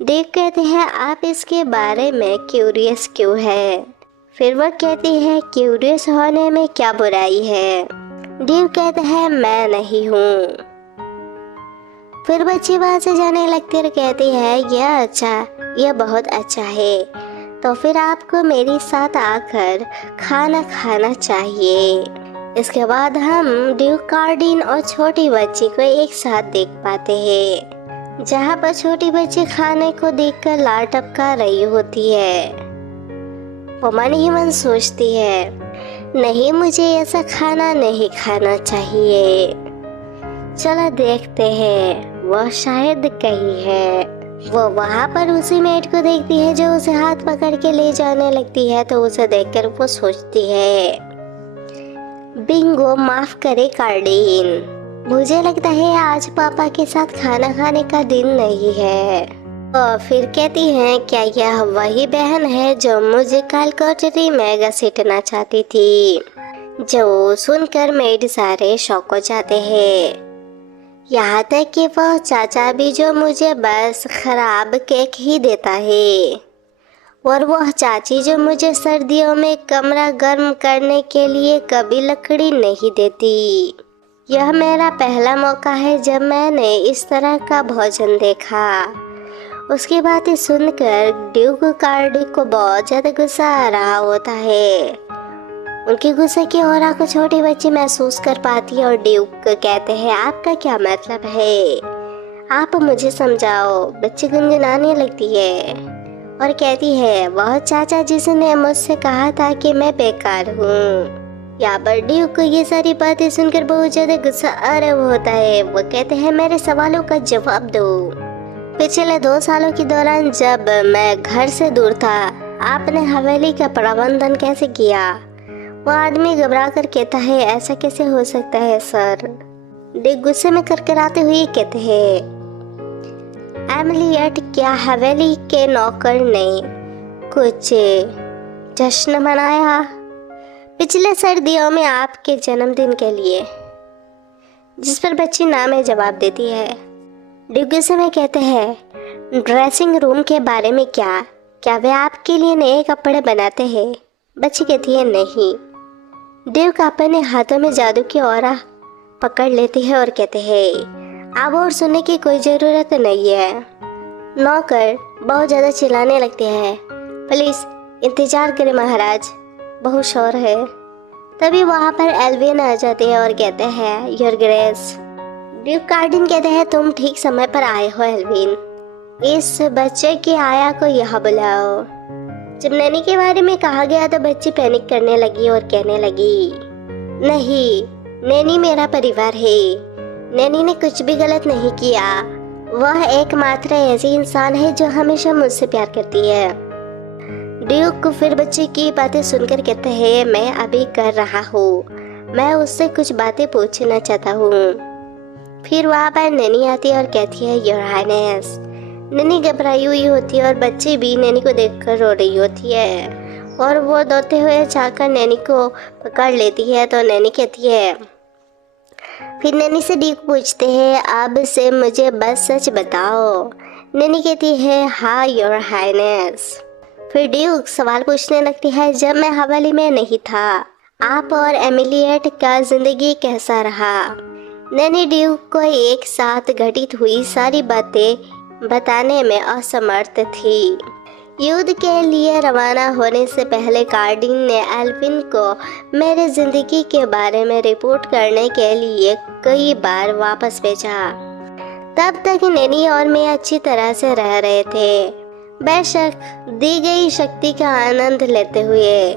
देव कहते हैं आप इसके बारे में क्यूरियस क्यों है? फिर वो कहती है क्यूरियस होने में क्या बुराई है? देव कहते हैं मैं नहीं हूँ। फिर बच्ची वहाँ से जाने लगती और कहती है यह बहुत अच्छा है, तो फिर आपको मेरे साथ आकर खाना खाना चाहिए। इसके बाद हम ड्यू कार्डिन और छोटी बच्ची को एक साथ देख पाते हैं, जहाँ पर छोटी बच्ची खाने को देखकर लार टपका रही होती है। वो मन ही मन सोचती है नहीं, मुझे ऐसा खाना नहीं खाना चाहिए। चलो देखते हैं वो शायद कहीं है। वो वहाँ पर उसी मेड को देखती है जो उसे हाथ पकड़ के ले जाने लगती है, तो उसे देखकर वो सोचती है बिंगो माफ करे कार्डिन, मुझे लगता है आज पापा के साथ खाना खाने का दिन नहीं है। और फिर कहती हैं क्या यह वही बहन है जो मुझे कल कोठरी में घसीटना चाहती थी? जो सुनकर मेड सारे शौक हो जाते हैं, यहाँ तक कि वह चाचा भी जो मुझे बस खराब केक ही देता है, और वह चाची जो मुझे सर्दियों में कमरा गर्म करने के लिए कभी लकड़ी नहीं देती। यह मेरा पहला मौका है जब मैंने इस तरह का भोजन देखा। उसकी बातें सुनकर ड्यूक कार्डी को बहुत ज़्यादा गुस्सा आ रहा होता है। उनके गुस्से की औरा को छोटी बच्ची महसूस कर पाती है और ड्यूक कहते हैं आपका क्या मतलब है, आप मुझे समझाओ। बच्ची गुनगुनाने लगती है और कहती है वह चाचा जिसने मुझसे कहा था कि मैं बेकार हूँ। यहाँ पर ड्यूक को ये सारी बातें सुनकर बहुत ज्यादा गुस्सा आ रहा होता है। वो कहते हैं मेरे सवालों का जवाब दो। पिछले 2 सालों के दौरान जब मैं घर से दूर था, आपने हवेली का प्रबंधन कैसे किया? वो आदमी घबरा कर कहता है ऐसा कैसे हो सकता है सर? ड्यूक गुस्से में करकराते हुए कहते हैं एमिलियट क्या हवेली के नौकर ने कुछ जश्न मनाया पिछले सर्दियों में आपके जन्मदिन के लिए? जिस पर बच्ची ना में जवाब देती है। ड्यूक गुस्से में कहते हैं ड्रेसिंग रूम के बारे में क्या वे आपके लिए नए कपड़े बनाते हैं? बच्ची कहती है नहीं। ड्यूक अपने हाथों में जादू की औरा पकड़ लेते हैं और कहते हैं अब और सुनने की कोई ज़रूरत नहीं है। नौकर बहुत ज़्यादा चिल्लाने लगते हैं प्लीज़ इंतज़ार करें महाराज, बहुत शोर है। तभी वहाँ पर एल्विन आ जाते हैं और कहते हैं योर ग्रेस। ड्यूक कार्डिन कहते हैं तुम ठीक समय पर आए हो एल्विन, इस बच्चे की आया को यहाँ बुलाओ। जब नैनी के बारे में कहा गया तो बच्ची पैनिक करने लगी और कहने लगी नहीं, नैनी मेरा परिवार है, नैनी ने कुछ भी गलत नहीं किया, वह एकमात्र ऐसी इंसान है जो हमेशा मुझसे प्यार करती है। ड्यूक फिर बच्चे की बातें सुनकर कहते हैं मैं अभी कर रहा हूँ, मैं उससे कुछ बातें पूछना चाहता हूँ। फिर वहाँ पर नैनी आती है और कहती है योर हाइनेस। नैनी घबराई हुई होती है और बच्ची भी नैनी को देखकर रो रही होती है और वो दौड़ते हुए जाकर नैनी को पकड़ लेती है। तो नैनी कहती है, फिर नैनी से ड्यूक पूछते हैं अब से मुझे बस सच बताओ। नैनी कहती है हाँ योर हाइनेस। फिर ड्यूक सवाल पूछने लगती है जब मैं हवेली में नहीं था आप और एमिलियट का जिंदगी कैसा रहा? नैनी ड्यूक को एक साथ घटित हुई सारी बातें बताने में असमर्थ थी। युद्ध के लिए रवाना होने से पहले कार्डिन ने एल्विन को मेरे जिंदगी के बारे में रिपोर्ट करने के लिए कई बार वापस भेजा। तब तक नैनी और मैं अच्छी तरह से रह रहे थे, बेशक दी गई शक्ति का आनंद लेते हुए,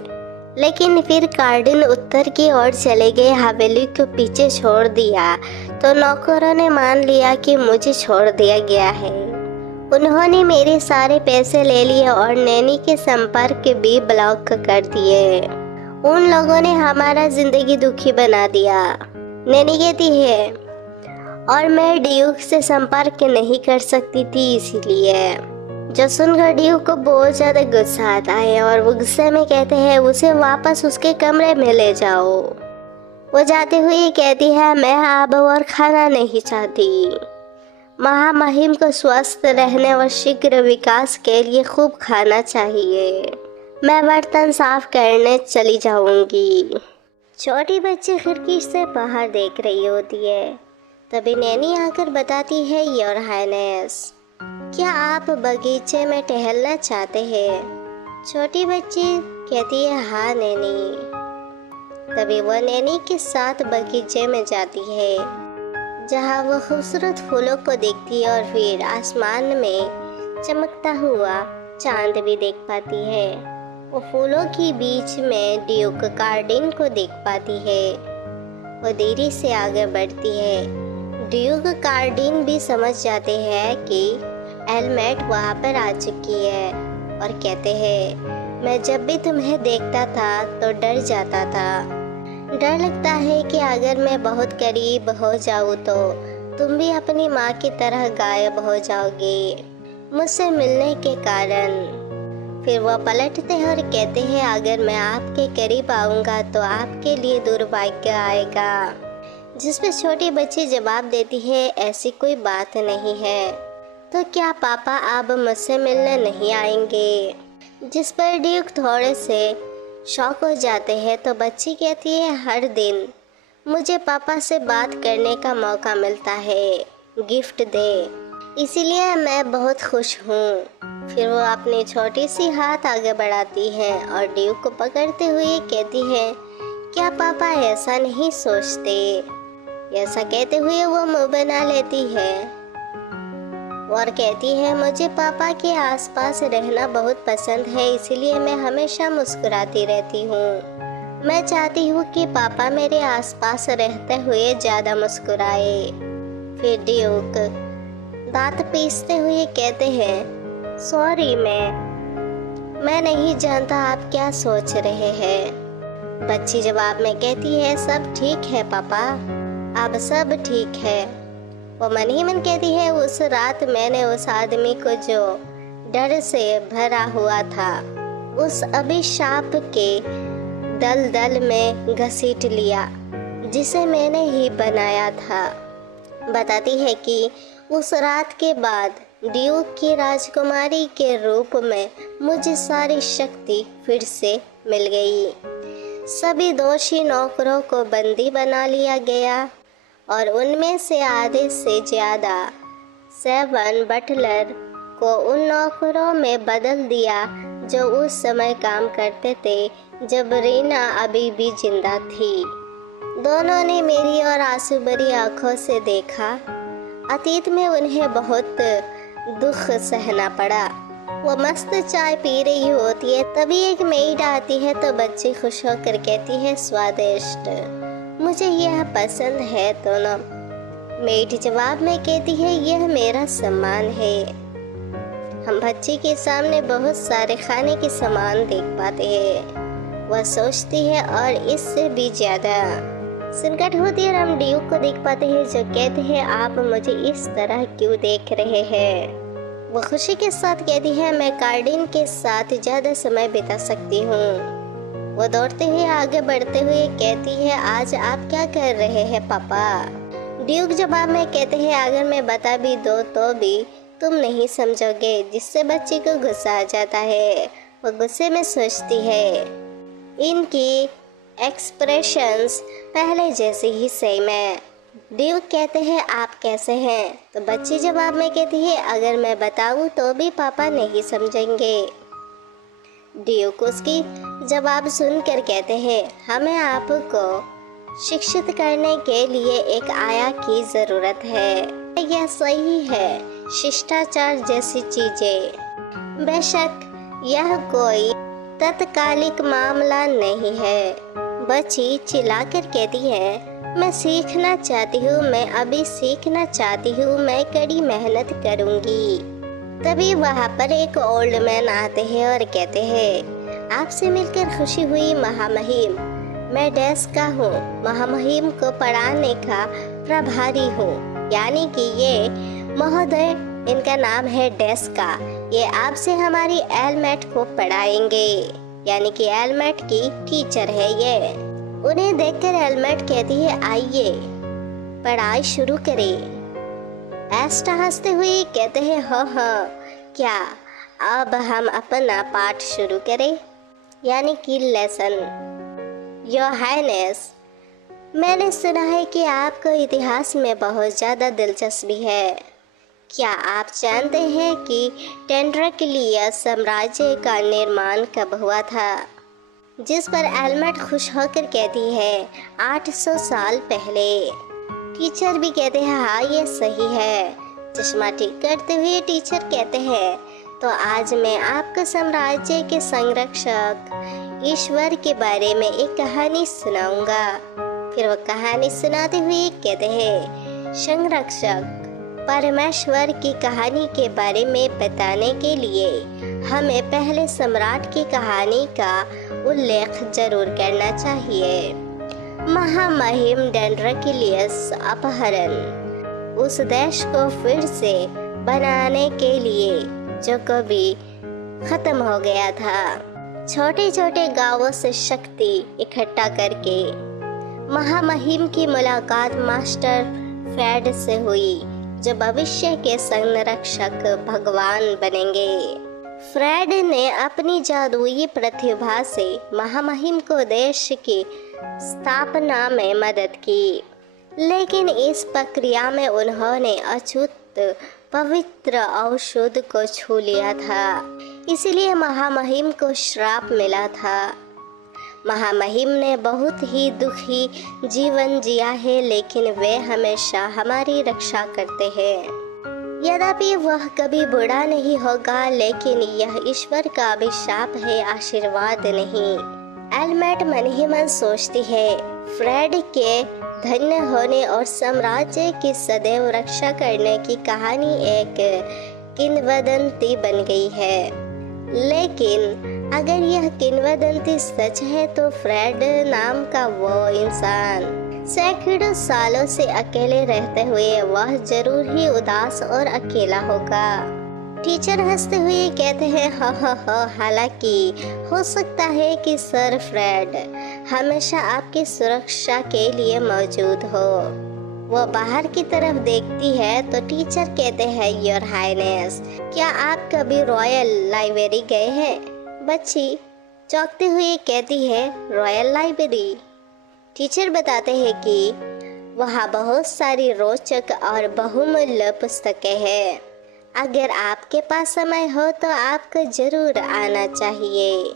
लेकिन फिर कार्डिन उत्तर की ओर चले गए। हवेली को पीछे छोड़ दिया तो नौकरों ने मान लिया कि मुझे छोड़ दिया गया है। उन्होंने मेरे सारे पैसे ले लिए और नैनी के संपर्क भी ब्लॉक कर दिए। उन लोगों ने हमारा जिंदगी दुखी बना दिया, नैनी कहती है, और मैं ड्यूक से संपर्क नहीं कर सकती थी। इसीलिए जो सुनकर ड्यूक को बहुत ज़्यादा गुस्सा आता है और वो गुस्से में कहते हैं उसे वापस उसके कमरे में ले जाओ। वो जाते हुए कहती है, मैं अब और खाना नहीं चाहती। महामहिम को स्वस्थ रहने और शीघ्र विकास के लिए खूब खाना चाहिए। मैं बर्तन साफ करने चली जाऊंगी। छोटी बच्ची खिड़की से बाहर देख रही होती है। तभी नैनी आकर बताती है, योर हाइनेस, क्या आप बगीचे में टहलना चाहते हैं? छोटी बच्ची कहती है, हाँ नैनी। तभी वह नैनी के साथ बगीचे में जाती है, जहाँ वह खूबसूरत फूलों को देखती है और फिर आसमान में चमकता हुआ चांद भी देख पाती है। वो फूलों के बीच में ड्यूक कार्डिन को देख पाती है। वो देरी से आगे बढ़ती है। ड्यूक कार्डिन भी समझ जाते हैं कि एलमेट वहाँ पर आ चुकी है और कहते हैं, मैं जब भी तुम्हें देखता था तो डर जाता था। डर लगता है कि अगर मैं बहुत करीब हो जाऊँ तो तुम भी अपनी माँ की तरह गायब हो जाओगे मुझसे मिलने के कारण। फिर वह पलटते हैं और कहते हैं, अगर मैं आपके करीब आऊँगा तो आपके लिए दुर्भाग्य आएगा। जिस पे छोटी बच्ची जवाब देती है, ऐसी कोई बात नहीं है, तो क्या पापा अब मुझसे मिलने नहीं आएंगे? जिस पर ड्यूक थोड़े से शौक हो जाते हैं तो बच्ची कहती है, हर दिन मुझे पापा से बात करने का मौका मिलता है, गिफ्ट दे, इसीलिए मैं बहुत खुश हूँ। फिर वो अपनी छोटी सी हाथ आगे बढ़ाती है और ड्यूक को पकड़ते हुए कहती है, क्या पापा ऐसा नहीं सोचते? ऐसा कहते हुए वो मुंह बना लेती है और कहती है, मुझे पापा के आसपास रहना बहुत पसंद है, इसलिए मैं हमेशा मुस्कुराती रहती हूँ। मैं चाहती हूँ कि पापा मेरे आसपास रहते हुए ज़्यादा मुस्कुराए। फिर ड्यूक दांत पीसते हुए कहते हैं, सॉरी मैं नहीं जानता आप क्या सोच रहे हैं। बच्ची जवाब में कहती है, सब ठीक है पापा, अब सब ठीक है। वो मन ही मन कहती है, उस रात मैंने उस आदमी को जो डर से भरा हुआ था उस अभिशाप के दलदल में घसीट लिया जिसे मैंने ही बनाया था। बताती है कि उस रात के बाद ड्यूक की राजकुमारी के रूप में मुझे सारी शक्ति फिर से मिल गई। सभी दोषी नौकरों को बंदी बना लिया गया और उनमें से आधे से ज़्यादा 7 बटलर को उन नौकरों में बदल दिया जो उस समय काम करते थे जब रीना अभी भी जिंदा थी। दोनों ने मेरी और आंसू भरी आंखों से देखा। अतीत में उन्हें बहुत दुख सहना पड़ा। वो मस्त चाय पी रही होती है, तभी एक मेड आती है तो बच्ची खुश होकर कहती है, स्वादिष्ट, मुझे यह पसंद है। तो न मेड जवाब में कहती है, यह मेरा सम्मान है। हम बच्ची के सामने बहुत सारे खाने के सामान देख पाते हैं। वह सोचती है और इससे भी ज्यादा संकट होती है। हम ड्यूक को देख पाते हैं जो कहते हैं, आप मुझे इस तरह क्यों देख रहे हैं। वो खुशी के साथ कहती है, मैं कार्डिन के साथ ज्यादा समय बिता सकती हूँ। वो दौड़ते हुए आगे बढ़ते हुए कहती है, आज आप क्या कर रहे हैं पापा? ड्यूक जवाब में कहते हैं, अगर मैं बता भी दो तो भी तुम नहीं समझोगे, जिससे बच्ची को गुस्सा आ जाता है। वो गुस्से में सोचती है, इनकी एक्सप्रेशंस पहले जैसे ही सेम है। ड्यूक कहते हैं, आप कैसे हैं? तो बच्ची जवाब में कहती है, अगर मैं बताऊं तो भी पापा नहीं समझेंगे। ड्यूक उसकी जवाब सुनकर कहते हैं, हमें आपको शिक्षित करने के लिए एक आया की ज़रूरत है। यह सही है, शिष्टाचार जैसी चीज़ें। बेशक यह कोई तत्कालिक मामला नहीं है। बच्ची चिल्लाकर कहती है, मैं सीखना चाहती हूँ, मैं अभी सीखना चाहती हूँ, मैं कड़ी मेहनत करूँगी। तभी वहाँ पर एक ओल्ड मैन आते हैं और कहते हैं, आपसे मिलकर खुशी हुई महामहिम। मैं डेस्क का हूँ, महामहिम को पढ़ाने का प्रभारी हूँ। यानी कि ये महोदय, इनका नाम है डेस्का, ये आपसे हमारी एलमेट को पढ़ाएंगे। यानी कि एलमेट की टीचर है ये। उन्हें देखकर एलमेट कहती है, आइए पढ़ाई शुरू करें। एस्टा हंसते हुए कहते हैं, हाँ, क्या अब हम अपना पाठ शुरू करें, यानी कि लेसन। योर हाइनेस, मैंने सुना है कि आपको इतिहास में बहुत ज़्यादा दिलचस्पी है। क्या आप जानते हैं कि टेंड्रक्लियस साम्राज्य का निर्माण कब हुआ था? जिस पर एलमेट खुश होकर कहती है, 800 साल पहले। टीचर भी कहते हैं, हाँ ये सही है। चश्मा ठीक करते हुए टीचर कहते हैं, तो आज मैं आपको साम्राज्य के संरक्षक ईश्वर के बारे में एक कहानी सुनाऊंगा। फिर वो कहानी सुनाते हुए कहते हैं, संरक्षक परमेश्वर की कहानी के बारे में बताने के लिए हमें पहले सम्राट की कहानी का उल्लेख जरूर करना चाहिए। महामहिम टेंड्रक्लियस अपहरण, उस देश को फिर से बनाने के लिए जो कभी खत्म हो गया था। छोटे छोटे गांवों से शक्ति इकट्ठा करके महामहिम की मुलाकात मास्टर फ्रेड से हुई, जो भविष्य के संरक्षक भगवान बनेंगे। फ्रेड ने अपनी जादुई प्रतिभा से महामहिम को देश की स्थापना में मदद की, लेकिन इस प्रक्रिया में उन्होंने अछूत पवित्र औषध को छू लिया था, इसलिए महामहिम को श्राप मिला था। महामहिम ने बहुत ही दुखी जीवन जिया है, लेकिन वे हमेशा हमारी रक्षा करते हैं। यद्यपि वह कभी बुरा नहीं होगा, लेकिन यह ईश्वर का अभिशाप है, आशीर्वाद नहीं। एलमेट मन ही मन सोचती है, फ्रेड के धन्य होने और साम्राज्य की सदैव रक्षा करने की कहानी एक किंवदंती बन गई है। लेकिन अगर यह किंवदंती सच है तो फ्रेड नाम का वो इंसान सैकड़ों सालों से अकेले रहते हुए वह जरूर ही उदास और अकेला होगा। टीचर हंसते हुए कहते हैं, हालांकि हो सकता है कि सर फ्रेड हमेशा आपकी सुरक्षा के लिए मौजूद हो। वो बाहर की तरफ देखती है तो टीचर कहते हैं, योर हाइनेस, क्या आप कभी रॉयल लाइब्रेरी गए हैं? बच्ची चौंकते हुए कहती है, रॉयल लाइब्रेरी? टीचर बताते हैं कि वहाँ बहुत सारी रोचक और बहुमूल्य पुस्तकें हैं। अगर आपके पास समय हो तो आपको जरूर आना चाहिए।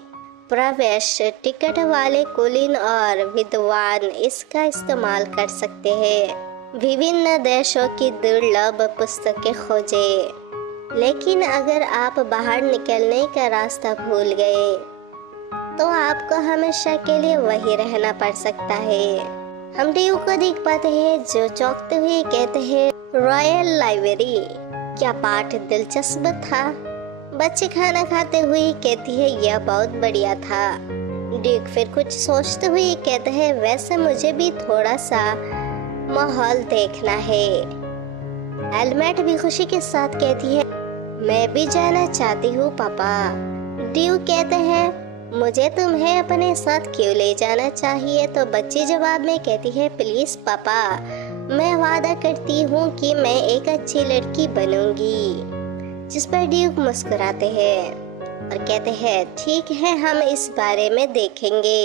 प्रवेश टिकट वाले कुलीन और विद्वान इसका इस्तेमाल कर सकते हैं। विभिन्न देशों की दुर्लभ पुस्तकें खोजें। लेकिन अगर आप बाहर निकलने का रास्ता भूल गए तो आपको हमेशा के लिए वही रहना पड़ सकता है। हम ड्यू को देख पाते हैं जो चौंकते हुए कहते हैं, रॉयल लाइब्रेरी? क्या पाठ दिलचस्प था? बच्चे खाना खाते हुए कहती है, यह बहुत बढ़िया था। ड्यूक फिर कुछ सोचते हुए कहते हैं, वैसे मुझे भी थोड़ा सा माहौल देखना है। एलमेट भी खुशी के साथ कहती है, मैं भी जाना चाहती हूँ पापा। ड्यू कहते हैं, मुझे तुम्हें अपने साथ क्यों ले जाना चाहिए? तो बच्ची जवाब में कहती है, प्लीज पापा, मैं वादा करती हूँ कि मैं एक अच्छी लड़की बनूंगी। जिस पर ड्यूक मुस्कुराते हैं और कहते हैं, ठीक है, हम इस बारे में देखेंगे।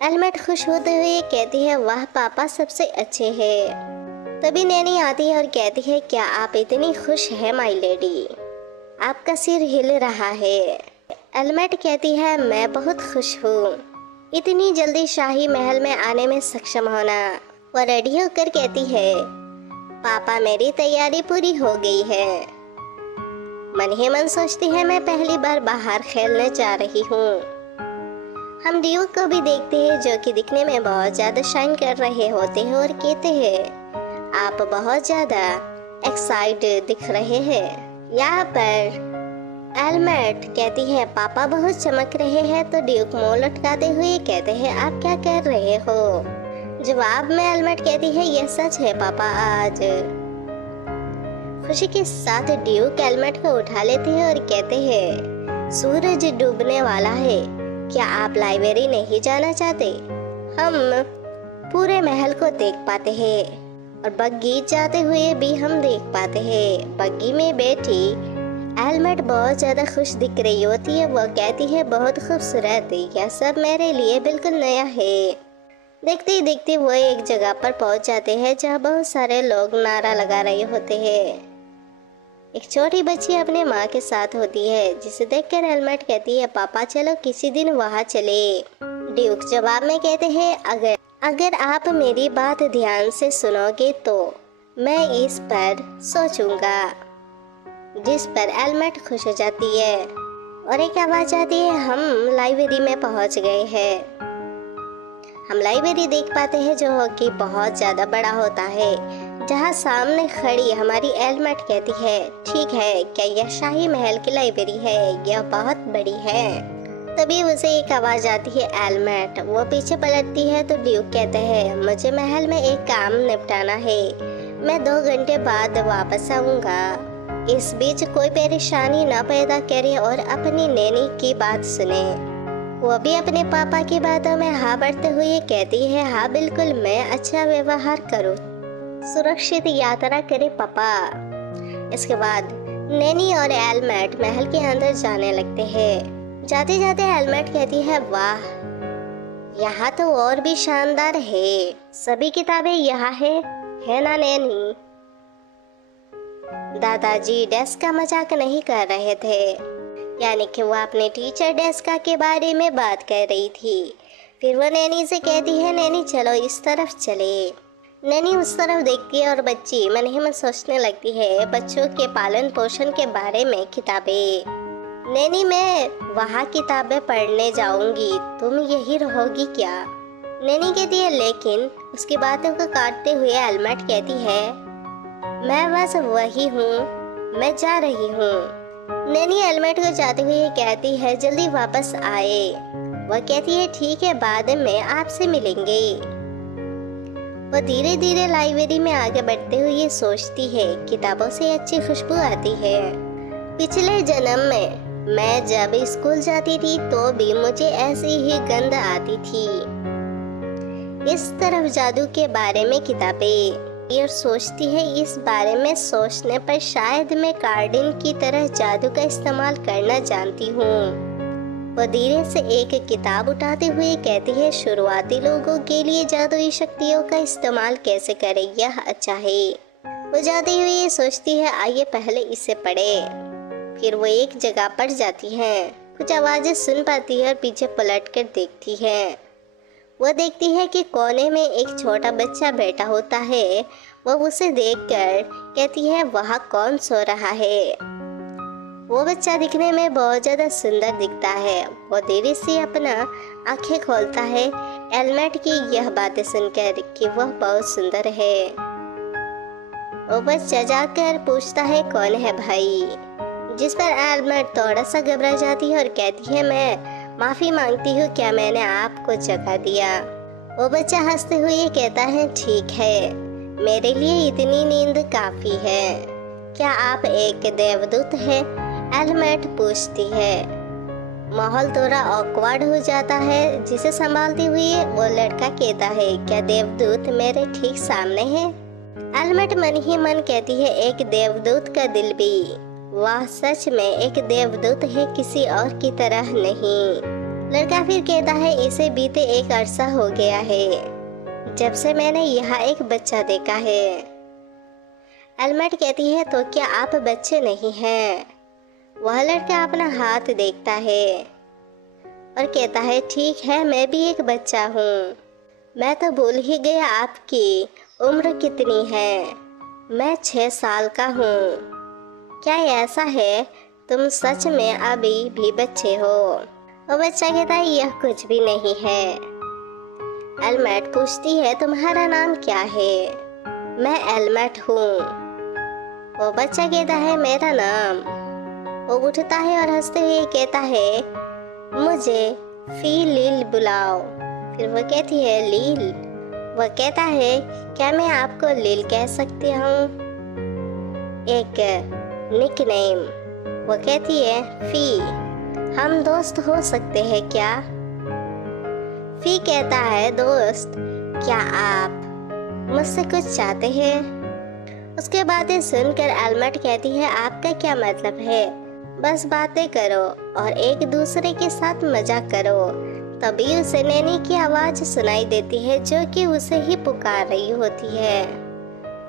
एलमेट खुश होते हुए कहती है, वाह पापा सबसे अच्छे हैं। तभी नैनी आती है और कहती है, क्या आप इतनी खुश हैं माय लेडी? आपका सिर हिल रहा है। एलमेट कहती है, मैं बहुत खुश हूँ इतनी जल्दी शाही महल में आने में सक्षम होना। वो रेडी होकर कहती है, पापा मेरी तैयारी पूरी हो गई है। मन ही मन सोचती है, मैं पहली बार बाहर खेलने जा रही हूँ। हम ड्यूक को भी देखते हैं जो कि दिखने में बहुत ज़्यादा शाइन कर रहे होते हैं और कहते हैं आप बहुत ज़्यादा एक्साइटेड दिख रहे हैं। यहाँ पर एल्मेट कहती है पापा बहुत चमक रहे हैं, तो ड्यूक मुंह लटकाते हुए कहते हैं आप क्या कर रहे हो। जवाब में एल्मेट कहती है यह सच है पापा। आज खुशी के साथ ड्यूक एल्मेट को उठा लेते हैं और कहते हैं सूरज डूबने वाला है, क्या आप लाइब्रेरी नहीं जाना चाहते? हम पूरे महल को देख पाते हैं और बग्गी जाते हुए भी हम देख पाते हैं। बग्गी में बैठी एल्मेट बहुत ज्यादा खुश दिख रही होती है। वह कहती है बहुत खूबसूरत, यह सब मेरे लिए बिल्कुल नया है। देखते ही देखते वो एक जगह पर पहुंच जाते हैं जहां बहुत सारे लोग नारा लगा रहे होते हैं। एक छोटी बच्ची अपने माँ के साथ होती है, जिसे देखकर एल्मेट कहती है पापा चलो किसी दिन वहाँ चले। ड्यूक जवाब में कहते हैं अगर आप मेरी बात ध्यान से सुनोगे तो मैं इस पर सोचूंगा। जिस पर एल्मेट खुश हो जाती है और एक आवाज आती है हम लाइब्रेरी में पहुंच गए हैं। हम लाइब्रेरी देख पाते हैं जो कि बहुत ज्यादा बड़ा होता है, जहां सामने खड़ी हमारी एल्मेट कहती है ठीक है, क्या यह शाही महल की लाइब्रेरी है? यह बहुत बड़ी है। तभी उसे एक आवाज आती है एल्मेट। वो पीछे पलटती है तो ड्यूक कहते हैं मुझे महल में एक काम निपटाना है, मैं 2 घंटे बाद वापस आऊंगा। इस बीच कोई परेशानी ना पैदा करे और अपनी नैनी की बात सुने। वो भी अपने पापा की बातों में हाँ भरते हुए कहती है हाँ बिल्कुल, मैं अच्छा व्यवहार करूँ, सुरक्षित यात्रा करे पापा। इसके बाद नैनी और एल्मेट महल के अंदर जाने लगते हैं। जाते जाते एल्मेट कहती है वाह, यहाँ तो और भी शानदार है, सभी किताबें यहाँ है ना नैनी? दादाजी डेस्क का मजाक नहीं कर रहे थे, यानी कि वो अपने टीचर डेस्क के बारे में बात कर रही थी। फिर वो नैनी से कहती है नैनी चलो इस तरफ चले। नैनी उस तरफ देखती है और बच्ची मन ही मन सोचने लगती है बच्चों के पालन पोषण के बारे में किताबें। नैनी मैं वहाँ किताबें पढ़ने जाऊंगी, तुम यही रहोगी क्या? नैनी कहती है लेकिन उसकी बातों को काटते हुए एल्मेट कहती है मैं बस वही हूँ, मैं जा रही हूँ। नैनी एल्मेट को जाते हुए कहती है जल्दी वापस आए। वह कहती है ठीक है, बाद में आपसे मिलेंगे। वह धीरे धीरे लाइब्रेरी में आगे बढ़ते हुए सोचती है किताबों से अच्छी खुशबू आती है। पिछले जन्म में मैं जब स्कूल जाती थी तो भी मुझे ऐसी ही गंध आती थी। इस तरफ जादू के बारे में किताबें और सोचती है इस बारे में सोचने पर शायद मैं कार्डिन की तरह जादू का इस्तेमाल करना जानती हूँ। वो धीरे से एक किताब उठाते हुए कहती है शुरुआती लोगों के लिए जादुई शक्तियों का इस्तेमाल कैसे करें यह अच्छा है। वो जाती हुई सोचती है आइए पहले इसे पढ़े। फिर वो एक जगह पर जाती है, कुछ आवाजें सुन पाती है और पीछे पलट कर देखती है। वो देखती है कि कोने में एक छोटा बच्चा बैठा होता है। वो उसे देखकर कहती है वहाँ कौन सो रहा है? वो बच्चा दिखने में बहुत ज्यादा सुंदर दिखता है। वो धीरे से अपना आंखें खोलता है एल्मेट की यह बातें सुनकर कि वह बहुत सुंदर है। वो बच्चा जाकर पूछता है कौन है भाई? जिस पर एल्मेट थोड़ा सा घबरा जाती है और कहती है मैं माफी मांगती हूँ, क्या मैंने आपको जगा दिया? वो बच्चा हंसते हुए कहता है ठीक है, मेरे लिए इतनी नींद काफी है। क्या आप एक देवदूत हैं? एल्मेट पूछती है। माहौल थोड़ा ऑकवर्ड हो जाता है, जिसे संभालती हुई वो लड़का कहता है क्या देवदूत मेरे ठीक सामने है? एल्मेट मन ही मन कहती है एक देवदूत का दिल भी, वाह सच में एक देवदूत है, किसी और की तरह नहीं। लड़का फिर कहता है इसे बीते एक अरसा हो गया है जब से मैंने यहाँ एक बच्चा देखा है। एल्मेट कहती है तो क्या आप बच्चे नहीं हैं? वह लड़का अपना हाथ देखता है और कहता है ठीक है, मैं भी एक बच्चा हूँ। मैं तो भूल ही गया आपकी उम्र कितनी है। मैं 6 साल का हूँ। क्या ऐसा है तुम सच में अभी भी बच्चे हो? वो बच्चा कहता है यह कुछ भी नहीं है। एलमेट पूछती है तुम्हारा नाम क्या है? मैं एलमेट हूँ। वो बच्चा कहता है मेरा नाम। वो उठता है और हंसते हुए कहता है मुझे फी लील बुलाओ। फिर वो कहती है लील। वो कहता है क्या मैं आपको लील कह सकती हूँ? एक निकनेम। वो कहती है फी, हम दोस्त हो सकते हैं क्या? फी कहता है दोस्त, क्या आप मुझसे कुछ चाहते हैं? उसके बातें सुनकर एलमेट कहती है आपका क्या मतलब है? बस बातें करो और एक दूसरे के साथ मजाक करो। तभी उसे नैनी की आवाज सुनाई देती है जो कि उसे ही पुकार रही होती है।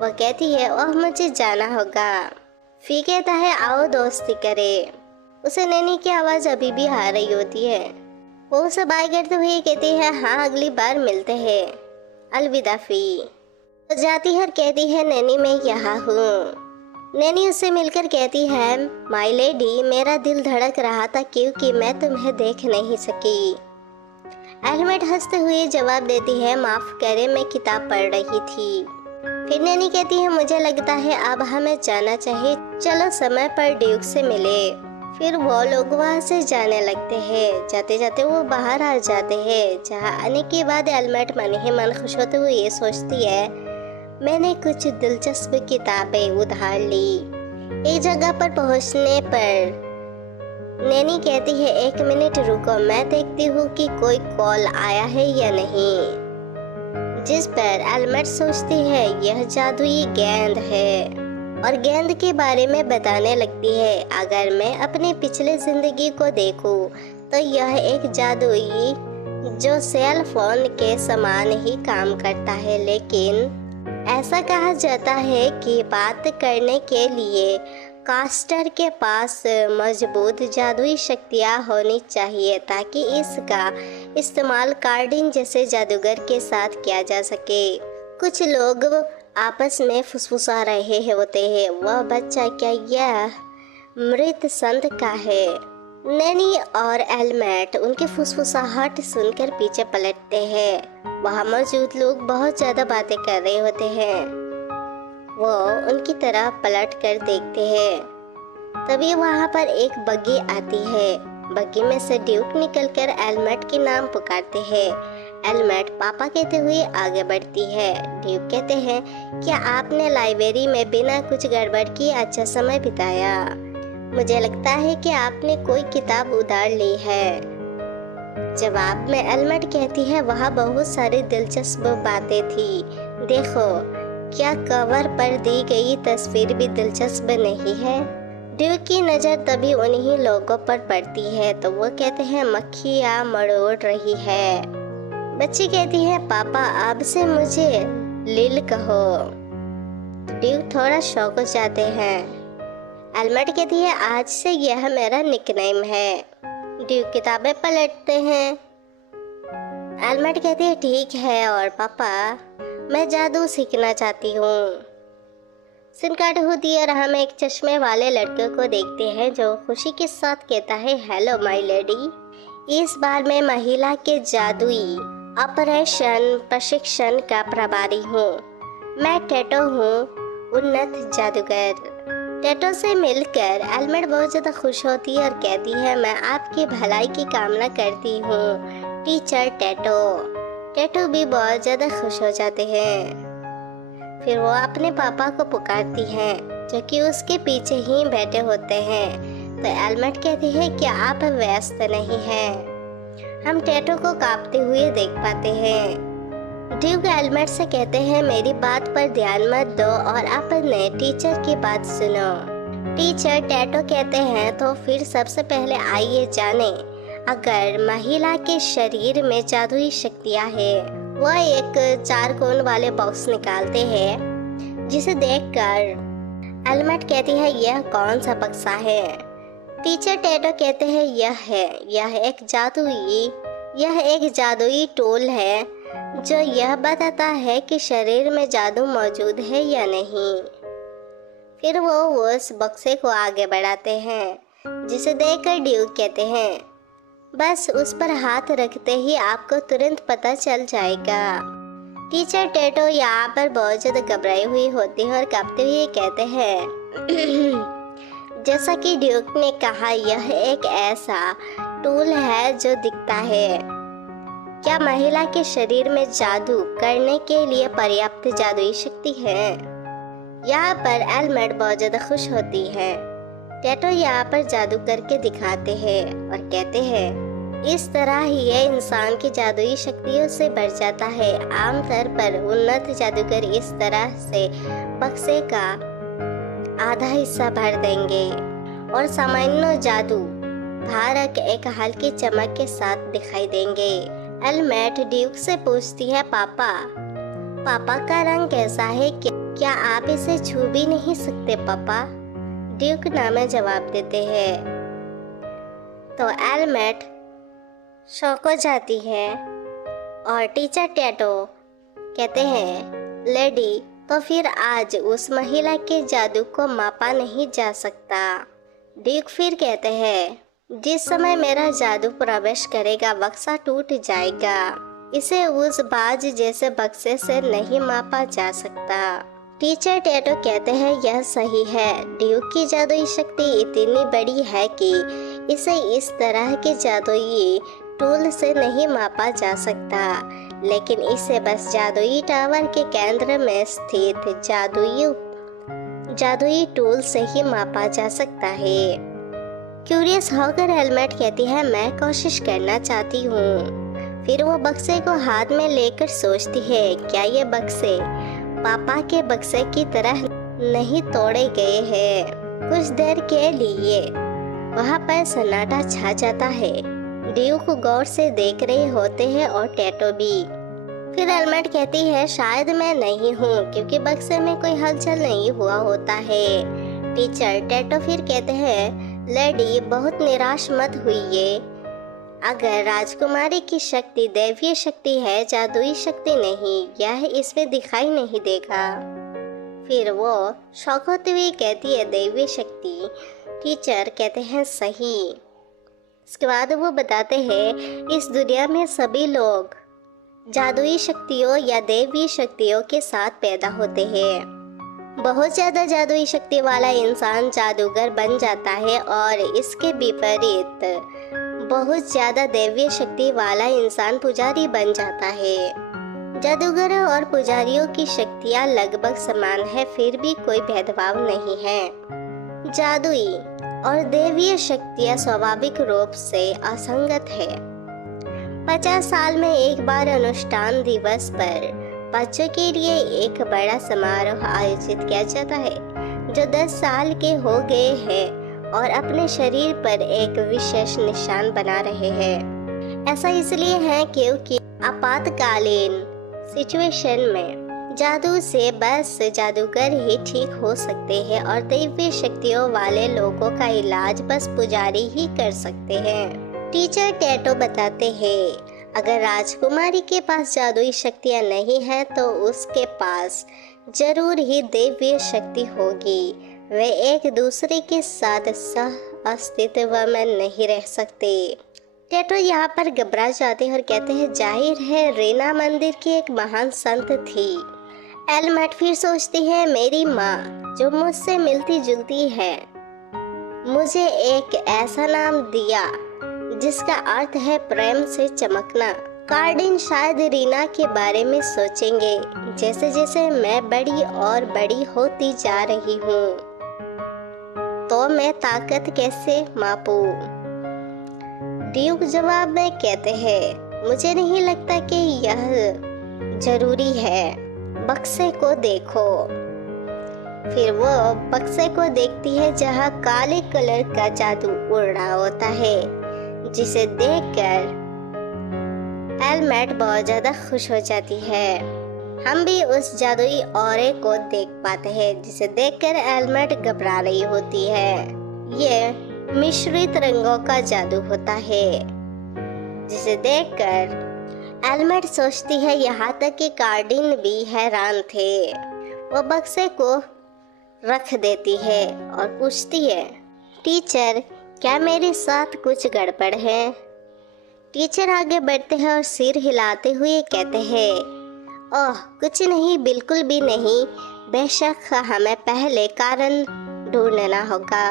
वह कहती है ओह मुझे जाना होगा। फी कहता है आओ दोस्ती करे। उसे नैनी की आवाज अभी भी आ रही होती है। वो उसे बाय करते हुए कहती है हाँ अगली बार मिलते हैं, अलविदा फी। तो जाती है और कहती है नैनी मैं यहाँ हूँ। नैनी उससे मिलकर कहती है माय लेडी मेरा दिल धड़क रहा था क्योंकि मैं तुम्हें देख नहीं सकी। एलमेट हंसते हुए जवाब देती है माफ करे मैं किताब पढ़ रही थी। फिर नैनी कहती है मुझे लगता है अब हमें जाना चाहिए, चलो समय पर ड्यूक से मिले। फिर वो लोग वहाँ से जाने लगते हैं। जाते जाते वो बाहर आ जाते हैं जहाँ आने के बाद एलमेट मन ही मन खुश होते हुए ये सोचती है मैंने कुछ दिलचस्प किताबें उधार ली। एक जगह पर पहुँचने पर नैनी कहती है एक मिनट रुको मैं देखती हूँ कि कोई कॉल आया है या नहीं। जिस पर एलमेट सोचती है यह जादुई गेंद है और गेंद के बारे में बताने लगती है अगर मैं अपनी पिछले जिंदगी को देखूं तो यह एक जादुई जो सेल फोन के समान ही काम करता है, लेकिन ऐसा कहा जाता है कि बात करने के लिए कास्टर के पास मजबूत जादुई शक्तियाँ होनी चाहिए ताकि इसका इस्तेमाल कार्डिंग जैसे जादूगर के साथ किया जा सके। कुछ लोग आपस में फुसफुसा रहे होते हैं वह बच्चा क्या यह मृत संत का है? नैनी और एलमेट उनके फुसफुसाहट सुनकर पीछे पलटते हैं। वहाँ मौजूद लोग बहुत ज्यादा बातें कर रहे होते हैं। वो उनकी तरफ पलट कर देखते हैं। तभी वहाँ पर एक बग्गी आती है। बग्गी में से ड्यूक निकलकर एलमेट के नाम पुकारते हैं। एलमेट पापा कहते हुए आगे बढ़ती है। ड्यूक कहते हैं क्या आपने लाइब्रेरी में बिना कुछ गड़बड़ किए अच्छा समय बिताया? मुझे लगता है कि आपने कोई किताब उधार ली है। जवाब में एलमेट कहती है वहाँ बहुत सारी दिलचस्प बातें थी। देखो क्या कवर पर दी गई तस्वीर भी दिलचस्प नहीं है? ड्यूक की नज़र तभी उन्हीं लोगों पर पड़ती है तो वो कहते हैं मक्खियाँ मरोड़ रही है। बच्ची कहती है पापा अब से मुझे लिल कहो। ड्यूक थोड़ा शौक हो जाते हैं। एलमेट कहती है आज से यह मेरा निकनेम है। ड्यूक किताबें पलटते हैं। एलमेट कहती है ठीक है और पापा मैं जादू सीखना चाहती हूँ। सिम काट होती है और हम एक चश्मे वाले लड़के को देखते हैं जो खुशी के साथ कहता है हेलो माय लेडी। इस बार मैं महिला के जादुई ऑपरेशन प्रशिक्षण का प्रभारी हूँ। मैं टेटो हूँ, उन्नत जादूगर। टेटो से मिलकर एलमेट बहुत ज़्यादा खुश होती है और कहती है मैं आपकी भलाई की कामना करती हूँ टीचर टेटो। टेटो भी बहुत ज़्यादा खुश हो जाते हैं। फिर वो अपने पापा को पुकारती हैं जो कि उसके पीछे ही बैठे होते हैं। तो एलमेट कहती है क्या आप व्यस्त नहीं हैं? हम टेटो को कांपते हुए देख पाते हैं। ड्यूक एलमेट से कहते हैं मेरी बात पर ध्यान मत दो और अपने टीचर की बात सुनो। टीचर टेटो कहते हैं तो फिर सबसे पहले आइए जाने अगर महिला के शरीर में जादुई शक्तियाँ हैं। वह एक 4 कोण वाले बॉक्स निकालते हैं जिसे देखकर एलमेट कहती है यह कौन सा बक्सा है? टीचर टेटो कहते हैं यह एक जादुई टूल है जो यह बताता है कि शरीर में जादू मौजूद है या नहीं। फिर वो उस बक्से को आगे बढ़ाते हैं जिसे देखकर ड्यूक कहते हैं बस उस पर हाथ रखते ही आपको तुरंत पता चल जाएगा। टीचर टेटो यहाँ पर बहुत ज्यादा घबराई हुई होती है और कांपते हुए कहते हैं जैसा कि ड्यूक ने कहा, यह एक ऐसा टूल है जो दिखता है। क्या महिला के शरीर में जादू करने के लिए पर्याप्त जादुई शक्ति है? यहाँ पर एलमेट बहुत ज्यादा खुश होती है। टेटो यहाँ पर जादू करके दिखाते हैं और कहते हैं इस तरह ही ये इंसान की जादुई शक्तियों से बढ़ जाता है। आमतौर पर उन्नत जादूगर इस तरह से बक्से का आधा हिस्सा भर देंगे और सामान्य जादू धारक एक हल्की चमक के साथ दिखाई देंगे। एलमेट ड्यूक से पूछती है, पापा का रंग कैसा है? क्या आप इसे छू भी नहीं सकते पापा? ड्यूक ना में जवाब देते हैं। तो एलमेट शौक हो जाती है और टीचर टेटो कहते हैं, लेडी, तो फिर आज उस महिला के जादू को मापा नहीं जा सकता। ड्यूक फिर कहते हैं, जिस समय मेरा जादू प्रवेश करेगा बक्सा टूट जाएगा। इसे उस बाज जैसे बक्से से नहीं मापा जा सकता। टीचर टेटो कहते हैं, यह सही है। ड्यूक की जादुई शक्ति इतनी बड़ी है कि इसे इस तरह के जादुई टूल से नहीं मापा जा सकता, लेकिन इसे बस जादुई टावर के केंद्र में स्थित जादुई टूल से ही मापा जा सकता है। क्यूरियस होकर एलमेट कहती है, मैं कोशिश करना चाहती हूँ। फिर वो बक्से को हाथ में लेकर सोचती है, क्या ये बक्से पापा के बक्से की तरह नहीं तोड़े गए हैं? कुछ देर के लिए वहाँ पर सन्नाटा छा जाता है। ड्यूक गौर से देख रहे होते हैं और टेटो भी। फिर एलमेट कहती है, शायद मैं नहीं हूँ क्योंकि बक्से में कोई हलचल नहीं हुआ होता है। टीचर टेटो फिर कहते हैं, लेडी, बहुत निराश मत हुई। अगर राजकुमारी की शक्ति दैवीय शक्ति है, जादुई शक्ति नहीं, यह इसमें दिखाई नहीं देगा। फिर वो शौक होते हुए कहती है, दैवीय शक्ति। टीचर कहते हैं, सही। इसके बाद वो बताते हैं, इस दुनिया में सभी लोग जादुई शक्तियों या दैवीय शक्तियों के साथ पैदा होते हैं। बहुत ज्यादा जादुई शक्ति वाला इंसान जादूगर बन जाता है और इसके विपरीत बहुत ज्यादा दैवीय शक्ति वाला इंसान पुजारी बन जाता है। जादूगरों और पुजारियों की शक्तियाँ लगभग समान है, फिर भी कोई भेदभाव नहीं है। जादुई और दैवीय शक्तियाँ स्वाभाविक रूप से असंगत है। 50 साल में एक बार अनुष्ठान दिवस पर बच्चों के लिए एक बड़ा समारोह आयोजित किया जाता है, जो 10 साल के हो गए हैं और अपने शरीर पर एक विशेष निशान बना रहे हैं। ऐसा इसलिए है क्योंकि आपातकालीन सिचुएशन में जादू से बस जादूगर ही ठीक हो सकते हैं और दैवीय शक्तियों वाले लोगों का इलाज बस पुजारी ही कर सकते हैं। टीचर टेटो बताते हैं, अगर राजकुमारी के पास जादुई शक्तियाँ नहीं है तो उसके पास जरूर ही दैवीय शक्ति होगी। वे एक दूसरे के साथ सह अस्तित्व में नहीं रह सकते। टेटो यहाँ पर घबरा जाते हैं और कहते हैं, जाहिर है रीना मंदिर की एक महान संत थी। एलमेट फिर सोचती है, मेरी माँ जो मुझसे मिलती जुलती है, मुझे एक ऐसा नाम दिया जिसका अर्थ है प्रेम से चमकना। कार्डिन शायद रीना के बारे में सोचेंगे। जैसे जैसे मैं बड़ी और बड़ी होती जा रही हूँ तो मैं ताकत कैसे मापूं? ड्यूक जवाब में कहते हैं, मुझे नहीं लगता कि यह जरूरी है। बक्से को देखो। फिर वो बक्से को देखती है जहाँ काले कलर का जादू उड़ रहा होता है, जिसे देखकर एलमेट बहुत ज्यादा खुश हो जाती है। हम भी उस जादुई औरे को देख पाते हैं, जिसे देखकर एलमेट घबरा रही होती है। ये मिश्रित रंगों का जादू होता है, जिसे देखकर एलमेट सोचती है, यहाँ तक कि कार्डिन भी हैरान थे। वो बक्से को रख देती है और पूछती है, टीचर क्या मेरे साथ कुछ गड़बड़ है? टीचर आगे बढ़ते हैं और सिर हिलाते हुए कहते हैं, ओह कुछ नहीं, बिल्कुल भी नहीं, बेशक हमें पहले कारण ढूंढना होगा।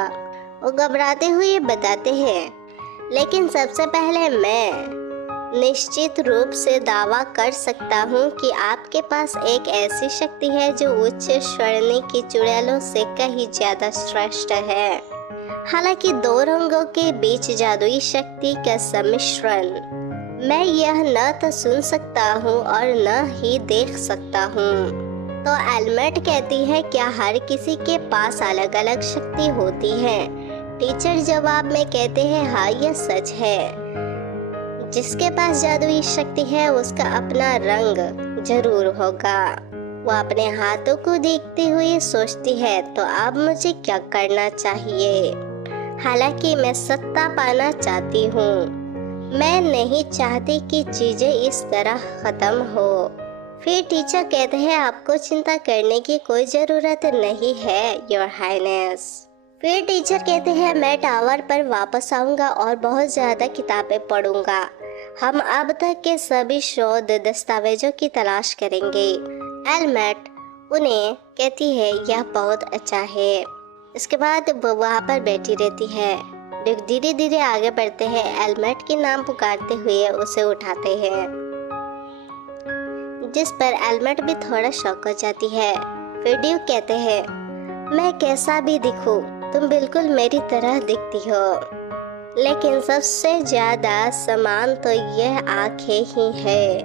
वो घबराते हुए बताते हैं, लेकिन सबसे पहले मैं निश्चित रूप से दावा कर सकता हूँ कि आपके पास एक ऐसी शक्ति है जो उच्च श्रेणी की चुड़ैलों से कहीं ज्यादा श्रेष्ठ है। हालांकि दो रंगों के बीच जादुई शक्ति का सम्मिश्रण मैं यह न तो सुन सकता हूँ और न ही देख सकता हूँ। तो एलमेट कहती है, क्या हर किसी के पास अलग अलग शक्ति होती है? टीचर जवाब में कहते हैं, हाँ यह सच है। जिसके पास जादुई शक्ति है उसका अपना रंग जरूर होगा। वो अपने हाथों को देखते हुए सोचती है, तो अब मुझे क्या करना चाहिए? हालांकि मैं सत्ता पाना चाहती हूँ, मैं नहीं चाहती कि चीजें इस तरह खत्म हो। फिर टीचर कहते हैं, आपको चिंता करने की कोई जरूरत नहीं है योर हाइनेस। फिर टीचर कहते हैं, मैं टावर पर वापस आऊंगा और बहुत ज्यादा किताबें पढ़ूंगा। हम अब तक के सभी शोध दस्तावेजों की तलाश करेंगे। एलमेट उन्हें कहती है, यह बहुत अच्छा है। इसके बाद वो वहाँ पर बैठी रहती है। ड्यूक धीरे धीरे आगे बढ़ते हैं। एलमेट के नाम पुकारते हुए उसे उठाते हैं, जिस पर एलमेट भी थोड़ा शॉक हो जाती है। फिर ड्यूक कहते हैं, मैं कैसा भी दिखूं, तुम बिल्कुल मेरी तरह दिखती हो, लेकिन सबसे ज्यादा समान तो यह आंखें ही है।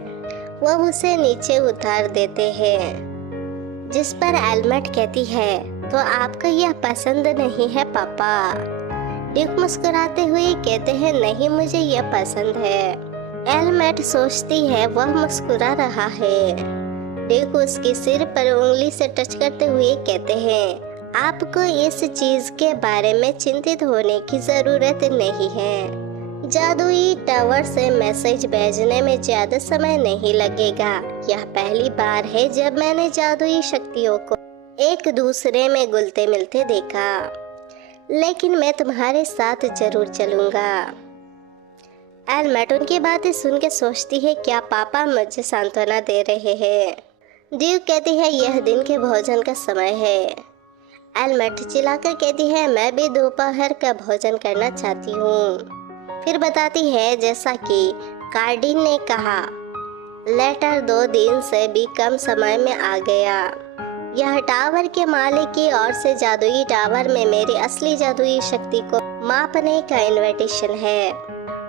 वो उसे नीचे उतार देते हैं, जिस पर एलमेट कहती है, तो आपको यह पसंद नहीं है पापा? ड्यूक मुस्कुराते हुए कहते हैं, नहीं मुझे यह पसंद है। एलमेट सोचती है वह मुस्कुरा रहा है। ड्यूक उसके सिर पर उंगली से टच करते हुए कहते हैं, आपको इस चीज के बारे में चिंतित होने की जरूरत नहीं है। जादुई टावर से मैसेज भेजने में ज्यादा समय नहीं लगेगा। यह पहली बार है जब मैंने जादुई शक्तियों को एक दूसरे में घुलते मिलते देखा, लेकिन मैं तुम्हारे साथ जरूर चलूंगा। एलमेट उनकी बातें सुन के सोचती है, क्या पापा मुझे सांत्वना दे रहे हैं? ड्यूक कहती है, यह दिन के भोजन का समय है। एलमेट चिल्लाकर कहती है, मैं भी दोपहर का भोजन करना चाहती हूँ। फिर बताती है, जैसा कि कार्डिन ने कहा, लेटर 2 दिन से भी कम समय में आ गया। यह टावर के मालिक की ओर से जादुई टावर में मेरी असली जादुई शक्ति को मापने का इनविटेशन है।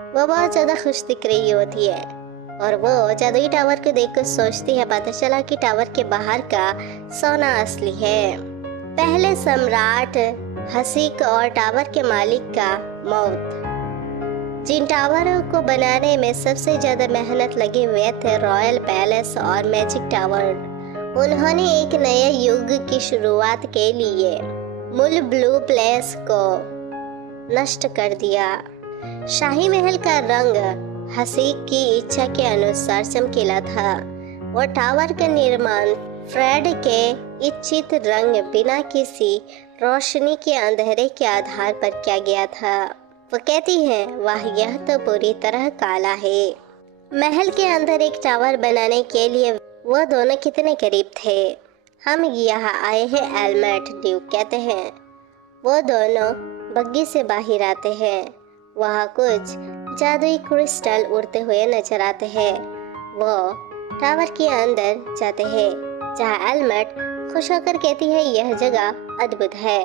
वो बहुत ज्यादा खुश दिख रही होती है और वो जादुई टावर को देखकर सोचती है, पता चला कि टावर के बाहर का सोना असली है। पहले सम्राट हसीक और टावर के मालिक का मौत। जिन टावरों को बनाने में सबसे ज्यादा मेहनत लगे हुए थे, रॉयल पैलेस और मैजिक टावर, उन्होंने एक नए युग की शुरुआत के लिए मूल ब्लू प्लेस को नष्ट कर दिया। शाही महल का रंग हसीक की इच्छा के अनुसार चमकीला था। वो टावर का निर्माण फ्रेड के इच्छित रंग बिना किसी रोशनी के अंधेरे के आधार पर किया गया था। वो कहती है, वाह यह तो पूरी तरह काला है। महल के अंदर एक टावर बनाने के लिए वो दोनों कितने करीब थे। हम यहाँ आए हैं एलमेट, ड्यूक कहते हैं। वो दोनों बग्गी से बाहर आते हैं। वहाँ कुछ जादुई क्रिस्टल उड़ते हुए नजर आते हैं। वो टावर के अंदर जाते हैं, जहाँ एलमेट खुश होकर कहती है, यह जगह अद्भुत है।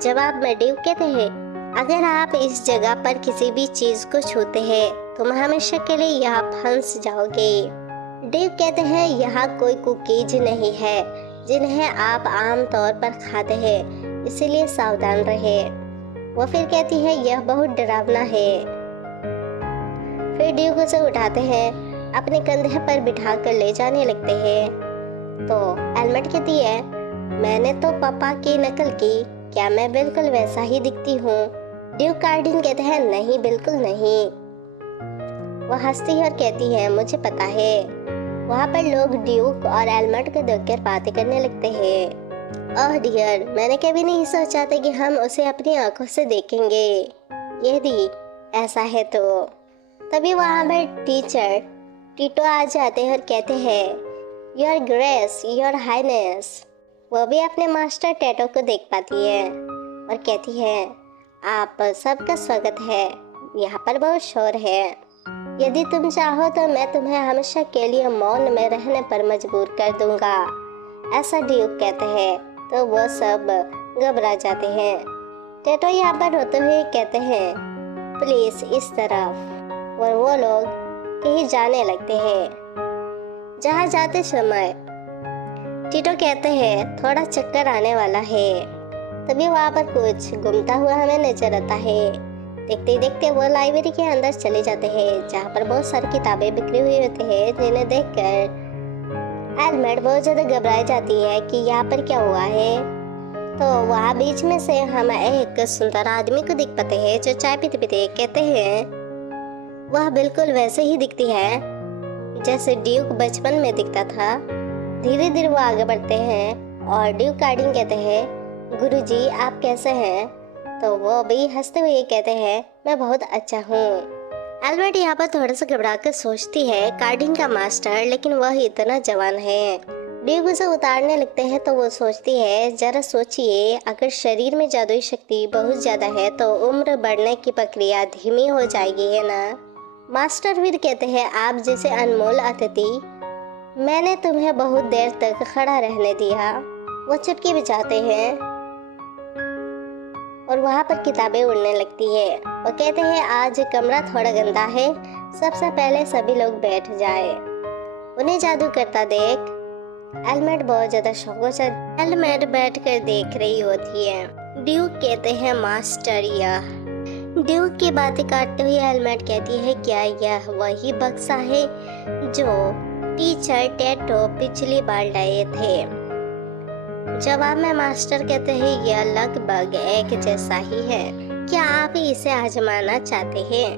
जवाब में ड्यूक कहते हैं, अगर आप इस जगह पर किसी भी चीज को छूते हैं तुम हमेशा के लिए यहाँ फंस जाओगे। ड्यूक कहते हैं, यहाँ कोई कुकीज नहीं है जिन्हें आप आम तौर पर खाते हैं, इसीलिए सावधान रहे। वो फिर कहती है, यह बहुत डरावना है। फिर ड्यूक उसे उठाते हैं, अपने कंधे पर बिठा कर ले जाने लगते हैं। तो एलमेट कहती है, मैंने तो पापा की नकल की, क्या मैं बिल्कुल वैसा ही दिखती हूँ? ड्यूक कार्डिन कहते हैं, नहीं बिल्कुल नहीं। वह हंसती है और कहती है, मुझे पता है। वहाँ पर लोग ड्यूक और एलमेट को देखकर बातें करने लगते हैं। ओह डियर, मैंने कभी नहीं सोचा था कि हम उसे अपनी आंखों से देखेंगे। यदि ऐसा है तो तभी वहाँ पर टीचर टीटो आ जाते हैं और कहते हैं योर ग्रेस, योर हाइनेस। वो भी अपने मास्टर टेटो को देख पाती है और कहती है आप सबका स्वागत है, यहाँ पर बहुत शोर है। यदि तुम चाहो तो मैं तुम्हें हमेशा के लिए मौन में रहने पर मजबूर कर दूंगा, ऐसा ड्यूक कहते हैं। तो वो सब घबरा जाते हैं। टेटो यहाँ पर रोते हुए कहते हैं प्लीज इस तरफ, और वो लोग कहीं जाने लगते हैं। जहाँ जाते समय टीटो कहते हैं थोड़ा चक्कर आने वाला है। तभी वहाँ पर कुछ घूमता हुआ हमें नजर आता है। देखते देखते वो लाइब्रेरी के अंदर चले जाते हैं, जहाँ पर बहुत सारी किताबें बिखरी हुई होती है, जिन्हें देखकर एलमेट बहुत ज्यादा घबराई जाती है कि यहाँ पर क्या हुआ है। तो वहाँ बीच में से हम एक सुंदर आदमी को देख पाते हैं जो चाय पीते पीते कहते हैं वह बिल्कुल वैसे ही दिखती है जैसे ड्यूक बचपन में दिखता था। धीरे धीरे वो आगे बढ़ते हैं और ड्यूक कार्डिंग कहते हैं गुरुजी आप कैसे हैं? तो वो भी हंसते हुए कहते हैं मैं बहुत अच्छा हूँ। एलमेट यहाँ पर थोड़ा सा घबरा कर सोचती है कार्डिंग का मास्टर, लेकिन वह इतना जवान है। ड्यूक उसे उतारने लगते हैं तो वो सोचती है जरा सोचिए, अगर शरीर में जादुई शक्ति बहुत ज्यादा है तो उम्र बढ़ने की प्रक्रिया धीमी हो जाएगी, है ना। मास्टर फिर कहते हैं आप जैसे अनमोल अतिथि, मैंने तुम्हें बहुत देर तक खड़ा रहने दिया। वो चुटकी बजाते हैं और वहाँ पर किताबें उड़ने लगती है। वो कहते हैं आज कमरा थोड़ा गंदा है, सबसे पहले सभी लोग बैठ जाए। उन्हें जादू करता देख एलमेट बहुत ज्यादा शौक हो जाता। एलमेट बैठ कर देख रही होती है। ड्यूक कहते हैं मास्टर यह। ड्यूक की बातें काटते हुए एलमेट कहती है क्या यह वही बक्सा है जो टीचर टेटो पिछली बार लाए थे? जवाब में मास्टर कहते हैं यह लगभग एक जैसा ही है, क्या आप इसे आजमाना चाहते हैं?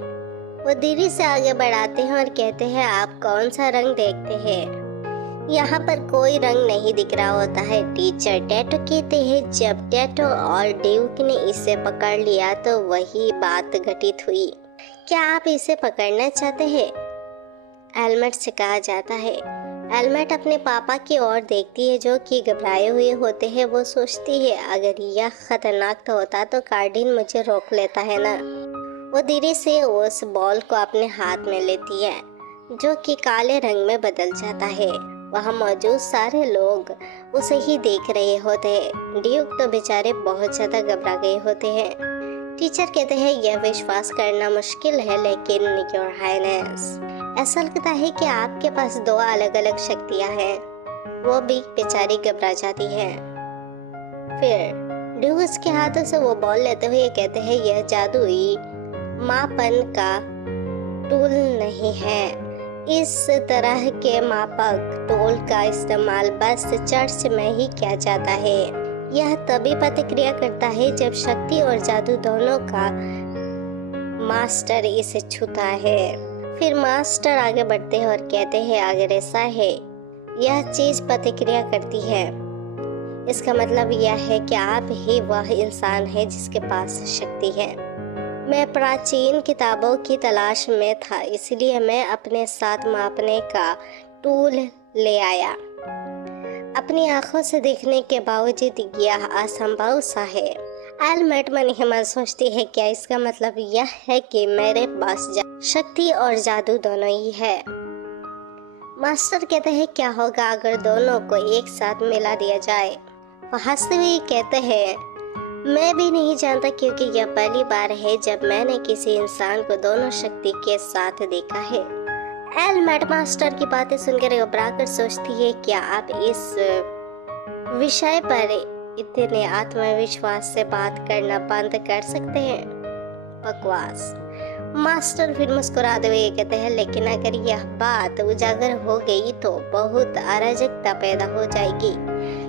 वो धीरे से आगे बढ़ाते हैं और कहते हैं आप कौन सा रंग देखते हैं? यहाँ पर कोई रंग नहीं दिख रहा होता है टीचर, टेटो कहते हैं। जब टेटो और ड्यूक ने इसे पकड़ लिया तो वही बात घटित हुई। क्या आप इसे पकड़ना चाहते हैं? एलमेट से कहा जाता है। एलमेट अपने पापा की ओर देखती है जो कि घबराए हुए होते हैं। वो सोचती है अगर यह खतरनाक तो होता तो कार्डिन मुझे रोक लेता है ना। वो धीरे से उस बॉल को अपने हाथ में लेती है जो कि काले रंग में बदल जाता है। वहाँ मौजूद सारे लोग उसे ही देख रहे होते हैं। ड्यूक तो बेचारे बहुत ज्यादा घबरा गए होते हैं। टीचर कहते हैं यह विश्वास करना मुश्किल है लेकिन योर हाइनेस, ऐसा लगता है कि आपके पास दो अलग अलग शक्तियाँ हैं। वो भी बेचारी घबरा जाती है। फिर ड्यूक उसके हाथों से वो बॉल लेते हुए कहते हैं यह जादुई मापन का टूल नहीं है। इस तरह के मापक टूल का इस्तेमाल बस चर्च में ही किया जाता है। यह तभी प्रतिक्रिया करता है जब शक्ति और जादू दोनों का मास्टर इसे छूता है। फिर मास्टर आगे बढ़ते हैं और कहते हैं अगर ऐसा है यह चीज प्रतिक्रिया करती है, इसका मतलब यह है कि आप ही वह इंसान है जिसके पास शक्ति है। मैं प्राचीन किताबों की तलाश में था, इसलिए मैं अपने साथ मापने का टूल ले आया। अपनी आंखों से देखने के बावजूद यह असंभव सा है। एलमेट मन ही मन सोचती है क्या इसका मतलब यह है कि मेरे पास शक्ति और जादू दोनों ही है। मास्टर कहते हैं क्या होगा अगर दोनों को एक साथ मिला दिया जाए? वह हंसते हुए कहते हैं मैं भी नहीं जानता क्योंकि यह पहली बार है जब मैंने किसी इंसान को दोनों शक्ति के साथ देखा है। एलमेट मास्टर की बातें सुनकर घबरा कर सोचती है क्या आप इस विषय पर इतने आत्मविश्वास से बात करना बंद कर सकते हैं? बकवास। मास्टर फिर मुस्कुराते हुए कहते हैं लेकिन अगर यह बात उजागर हो गई तो बहुत अराजकता पैदा हो जाएगी।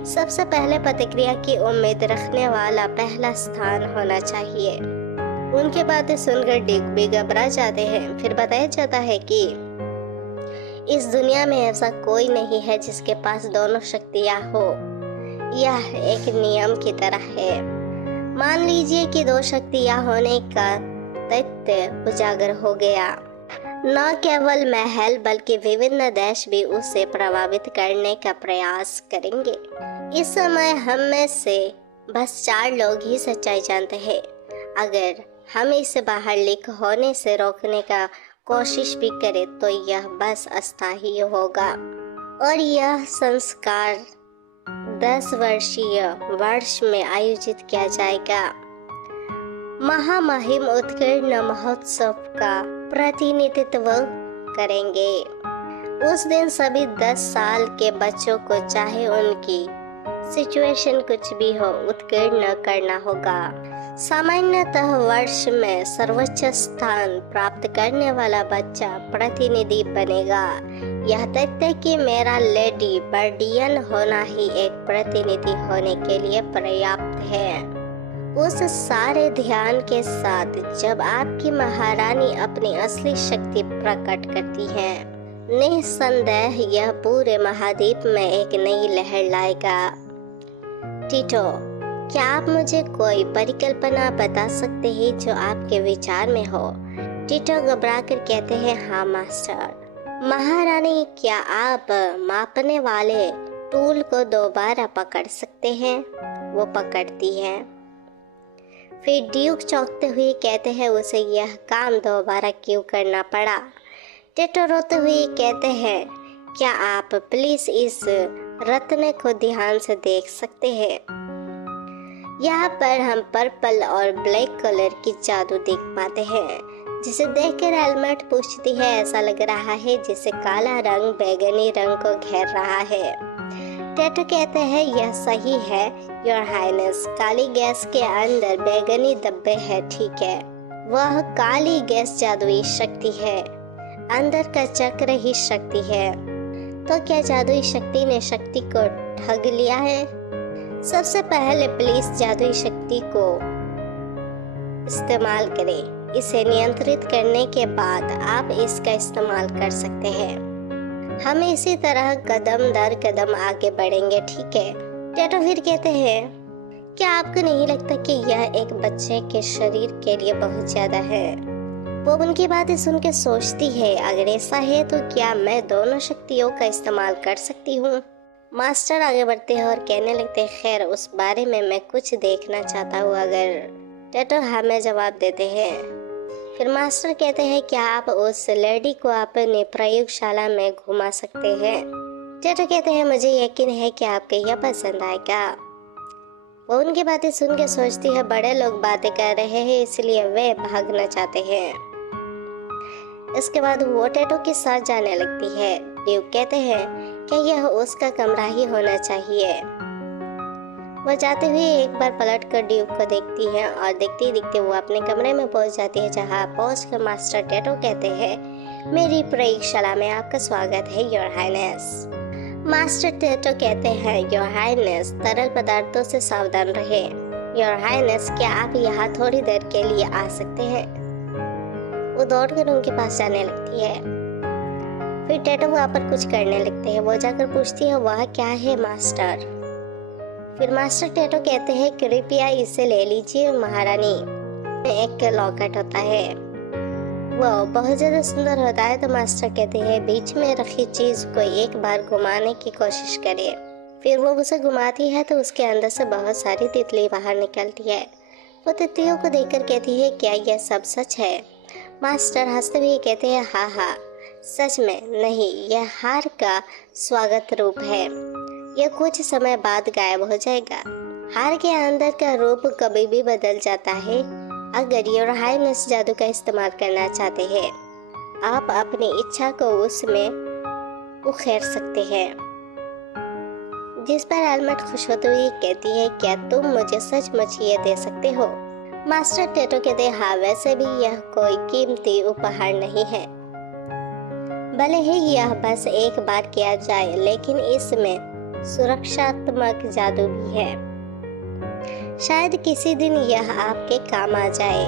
सबसे पहले प्रतिक्रिया की उम्मीद रखने वाला पहला स्थान होना चाहिए। उनकी बातें सुनकर ड्यूक भी घबरा जाते हैं। फिर बताया जाता है कि इस दुनिया में ऐसा कोई नहीं है जिसके पास दोनों शक्तियां हो। यह एक नियम की तरह है। मान लीजिए कि दो शक्तियां होने का तथ्य उजागर हो गया। न केवल महल बल्कि विभिन्न देश भी उसे प्रभावित करने का प्रयास करेंगे। इस समय हम में से बस 4 लोग ही सच्चाई जानते हैं। अगर हम इसे बाहर लीक होने से रोकने का कोशिश भी करें तो यह बस अस्थायी होगा और यह संस्कार 10 वर्षीय वर्ष में आयोजित किया जाएगा। महामहिम उत्कीर्ण महोत्सव का प्रतिनिधित्व करेंगे। उस दिन सभी 10 साल के बच्चों को चाहे उनकी सिचुएशन कुछ भी हो उत्कीर्ण करना होगा। सामान्यतः वर्ष में सर्वोच्च स्थान प्राप्त करने वाला बच्चा प्रतिनिधि बनेगा। यह तथ्य कि मेरा लेडी बर्डियन होना ही एक प्रतिनिधि होने के लिए पर्याप्त है। उस सारे ध्यान के साथ जब आपकी महारानी अपनी असली शक्ति प्रकट करती है, निस्संदेह यह पूरे महाद्वीप में एक नई लहर लाएगा। टीटो, क्या आप मुझे कोई परिकल्पना बता सकते हैं जो आपके विचार में हो? टीटो घबराकर कहते हैं, हाँ मास्टर। महारानी, क्या आप मापने वाले टूल को दोबारा पकड़ सकते हैं? वो पकड़ती है। फिर ड्यूक चौंकते हुए कहते हैं, उसे यह काम दोबारा क्यों करना पड़ा? टीटो रोते हुए कहते हैं, क्या आप प्लीज इस रत्न को ध्यान से देख सकते हैं? यहाँ पर हम पर्पल और ब्लैक कलर की जादू देख पाते हैं, जिसे देखकर एल्मेट पूछती है, ऐसा लग रहा है जैसे काला रंग बैगनी रंग को घेर रहा है। टेटो कहते हैं, यह सही है योर हाइनेस, काली गैस के अंदर बैगनी धब्बे है, ठीक है। वह काली गैस जादुई शक्ति है, अंदर का चक्र ही शक्ति है। तो क्या जादुई शक्ति ने शक्ति को ठग लिया है? सबसे पहले प्लीज जादुई शक्ति को इस्तेमाल करें। इसे नियंत्रित करने के बाद आप इसका इस्तेमाल कर सकते हैं। हम इसी तरह कदम दर कदम आगे बढ़ेंगे, ठीक है? टेटो फिर कहते हैं, क्या आपको नहीं लगता कि यह एक बच्चे के शरीर के लिए बहुत ज्यादा है? वो उनकी बातें सुन के सोचती है, अगर ऐसा है तो क्या मैं दोनों शक्तियों का इस्तेमाल कर सकती हूँ? मास्टर आगे बढ़ते हैं और कहने लगते हैं, खैर उस बारे में मैं कुछ देखना चाहता हूँ अगर। टेटो हमें जवाब देते हैं। फिर मास्टर कहते हैं, क्या आप उस लेडी को अपनी प्रयोगशाला में घुमा सकते हैं? टेटो कहते हैं, मुझे यकीन है कि आपको यह पसंद आएगा। वो उनकी बातें सुन के सोचती है, बड़े लोग बातें कर रहे हैं इसलिए वे भागना चाहते हैं। इसके बाद वो टेटो के साथ जाने लगती है। ड्यूक कहते हैं, क्या यह उसका कमरा ही होना चाहिए? वो जाते हुए एक बार पलट कर ड्यूक को देखती है और देखते देखते वो अपने कमरे में पहुंच जाती है, जहां पहुंचकर मास्टर टेटो कहते हैं, मेरी प्रयोगशाला में आपका स्वागत है योर हाइनेस। मास्टर टेटो कहते हैं, योर हाइनेस तरल पदार्थों से सावधान रहे। योर हाइनेस, क्या आप यहाँ थोड़ी देर के लिए आ सकते हैं? वो दौड़कर उनके पास जाने लगती है। फिर टेटो वहाँ पर कुछ करने लगते हैं। वो जाकर पूछती है, वह क्या है मास्टर? फिर मास्टर टेटो कहते हैं, कृपया इसे ले लीजिए महारानी, एक लॉकेट होता है, वो बहुत ज्यादा सुंदर होता है। तो मास्टर कहते हैं, बीच में रखी चीज को एक बार घुमाने की कोशिश करिए। फिर वो उसे घुमाती है तो उसके अंदर से बहुत सारी तितली बाहर निकलती है। वो तितलियों को देखकर कहती है, क्या यह सब सच है? मास्टर हंसते हुए कहते हैं, हाँ हाँ सच में नहीं, यह हार का स्वागत रूप है, यह कुछ समय बाद गायब हो जाएगा। हार के अंदर का रूप कभी भी बदल जाता है। अगर योर हाइनेस जादू का इस्तेमाल करना चाहते हैं, आप अपनी इच्छा को उसमें उखेर सकते हैं। जिस पर एल्मेट खुश होते हुए कहती है, क्या तुम मुझे सचमुच ये दे सकते हो? मास्टर टेटो कहते हैं, हाँ वैसे भी यह कोई कीमती उपहार नहीं है, भले ही यह बस एक बार किया जाए, लेकिन इसमें सुरक्षात्मक जादू भी है। शायद किसी दिन यह आपके काम आ जाए।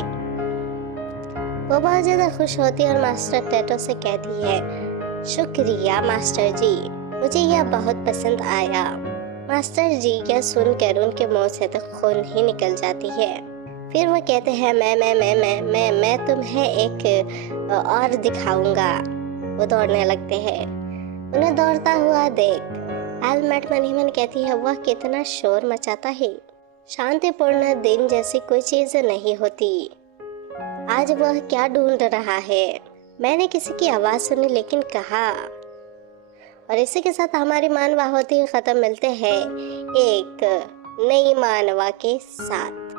वो बहुत ज्यादा खुश होती है और मास्टर टेटो से कहती है, शुक्रिया मास्टर जी, मुझे यह बहुत पसंद आया। मास्टर जी यह सुनकर उनके मुंह से तो खून ही निकल जाती है। फिर वो कहते हैं, मैं तुम्हें एक और दिखाऊंगा। वो दौड़ने लगते हैं। उन्हें दौड़ता हुआ देख एलमेट मन ही मन कहती है, वह कितना शोर मचाता है। शांतिपूर्ण दिन जैसी कोई चीज नहीं होती। आज वह क्या ढूंढ रहा है? मैंने किसी की आवाज सुनी लेकिन कहा। और इसी के साथ हमारी मानवा होती खत्म। मिलते हैं एक नई मानवा के साथ।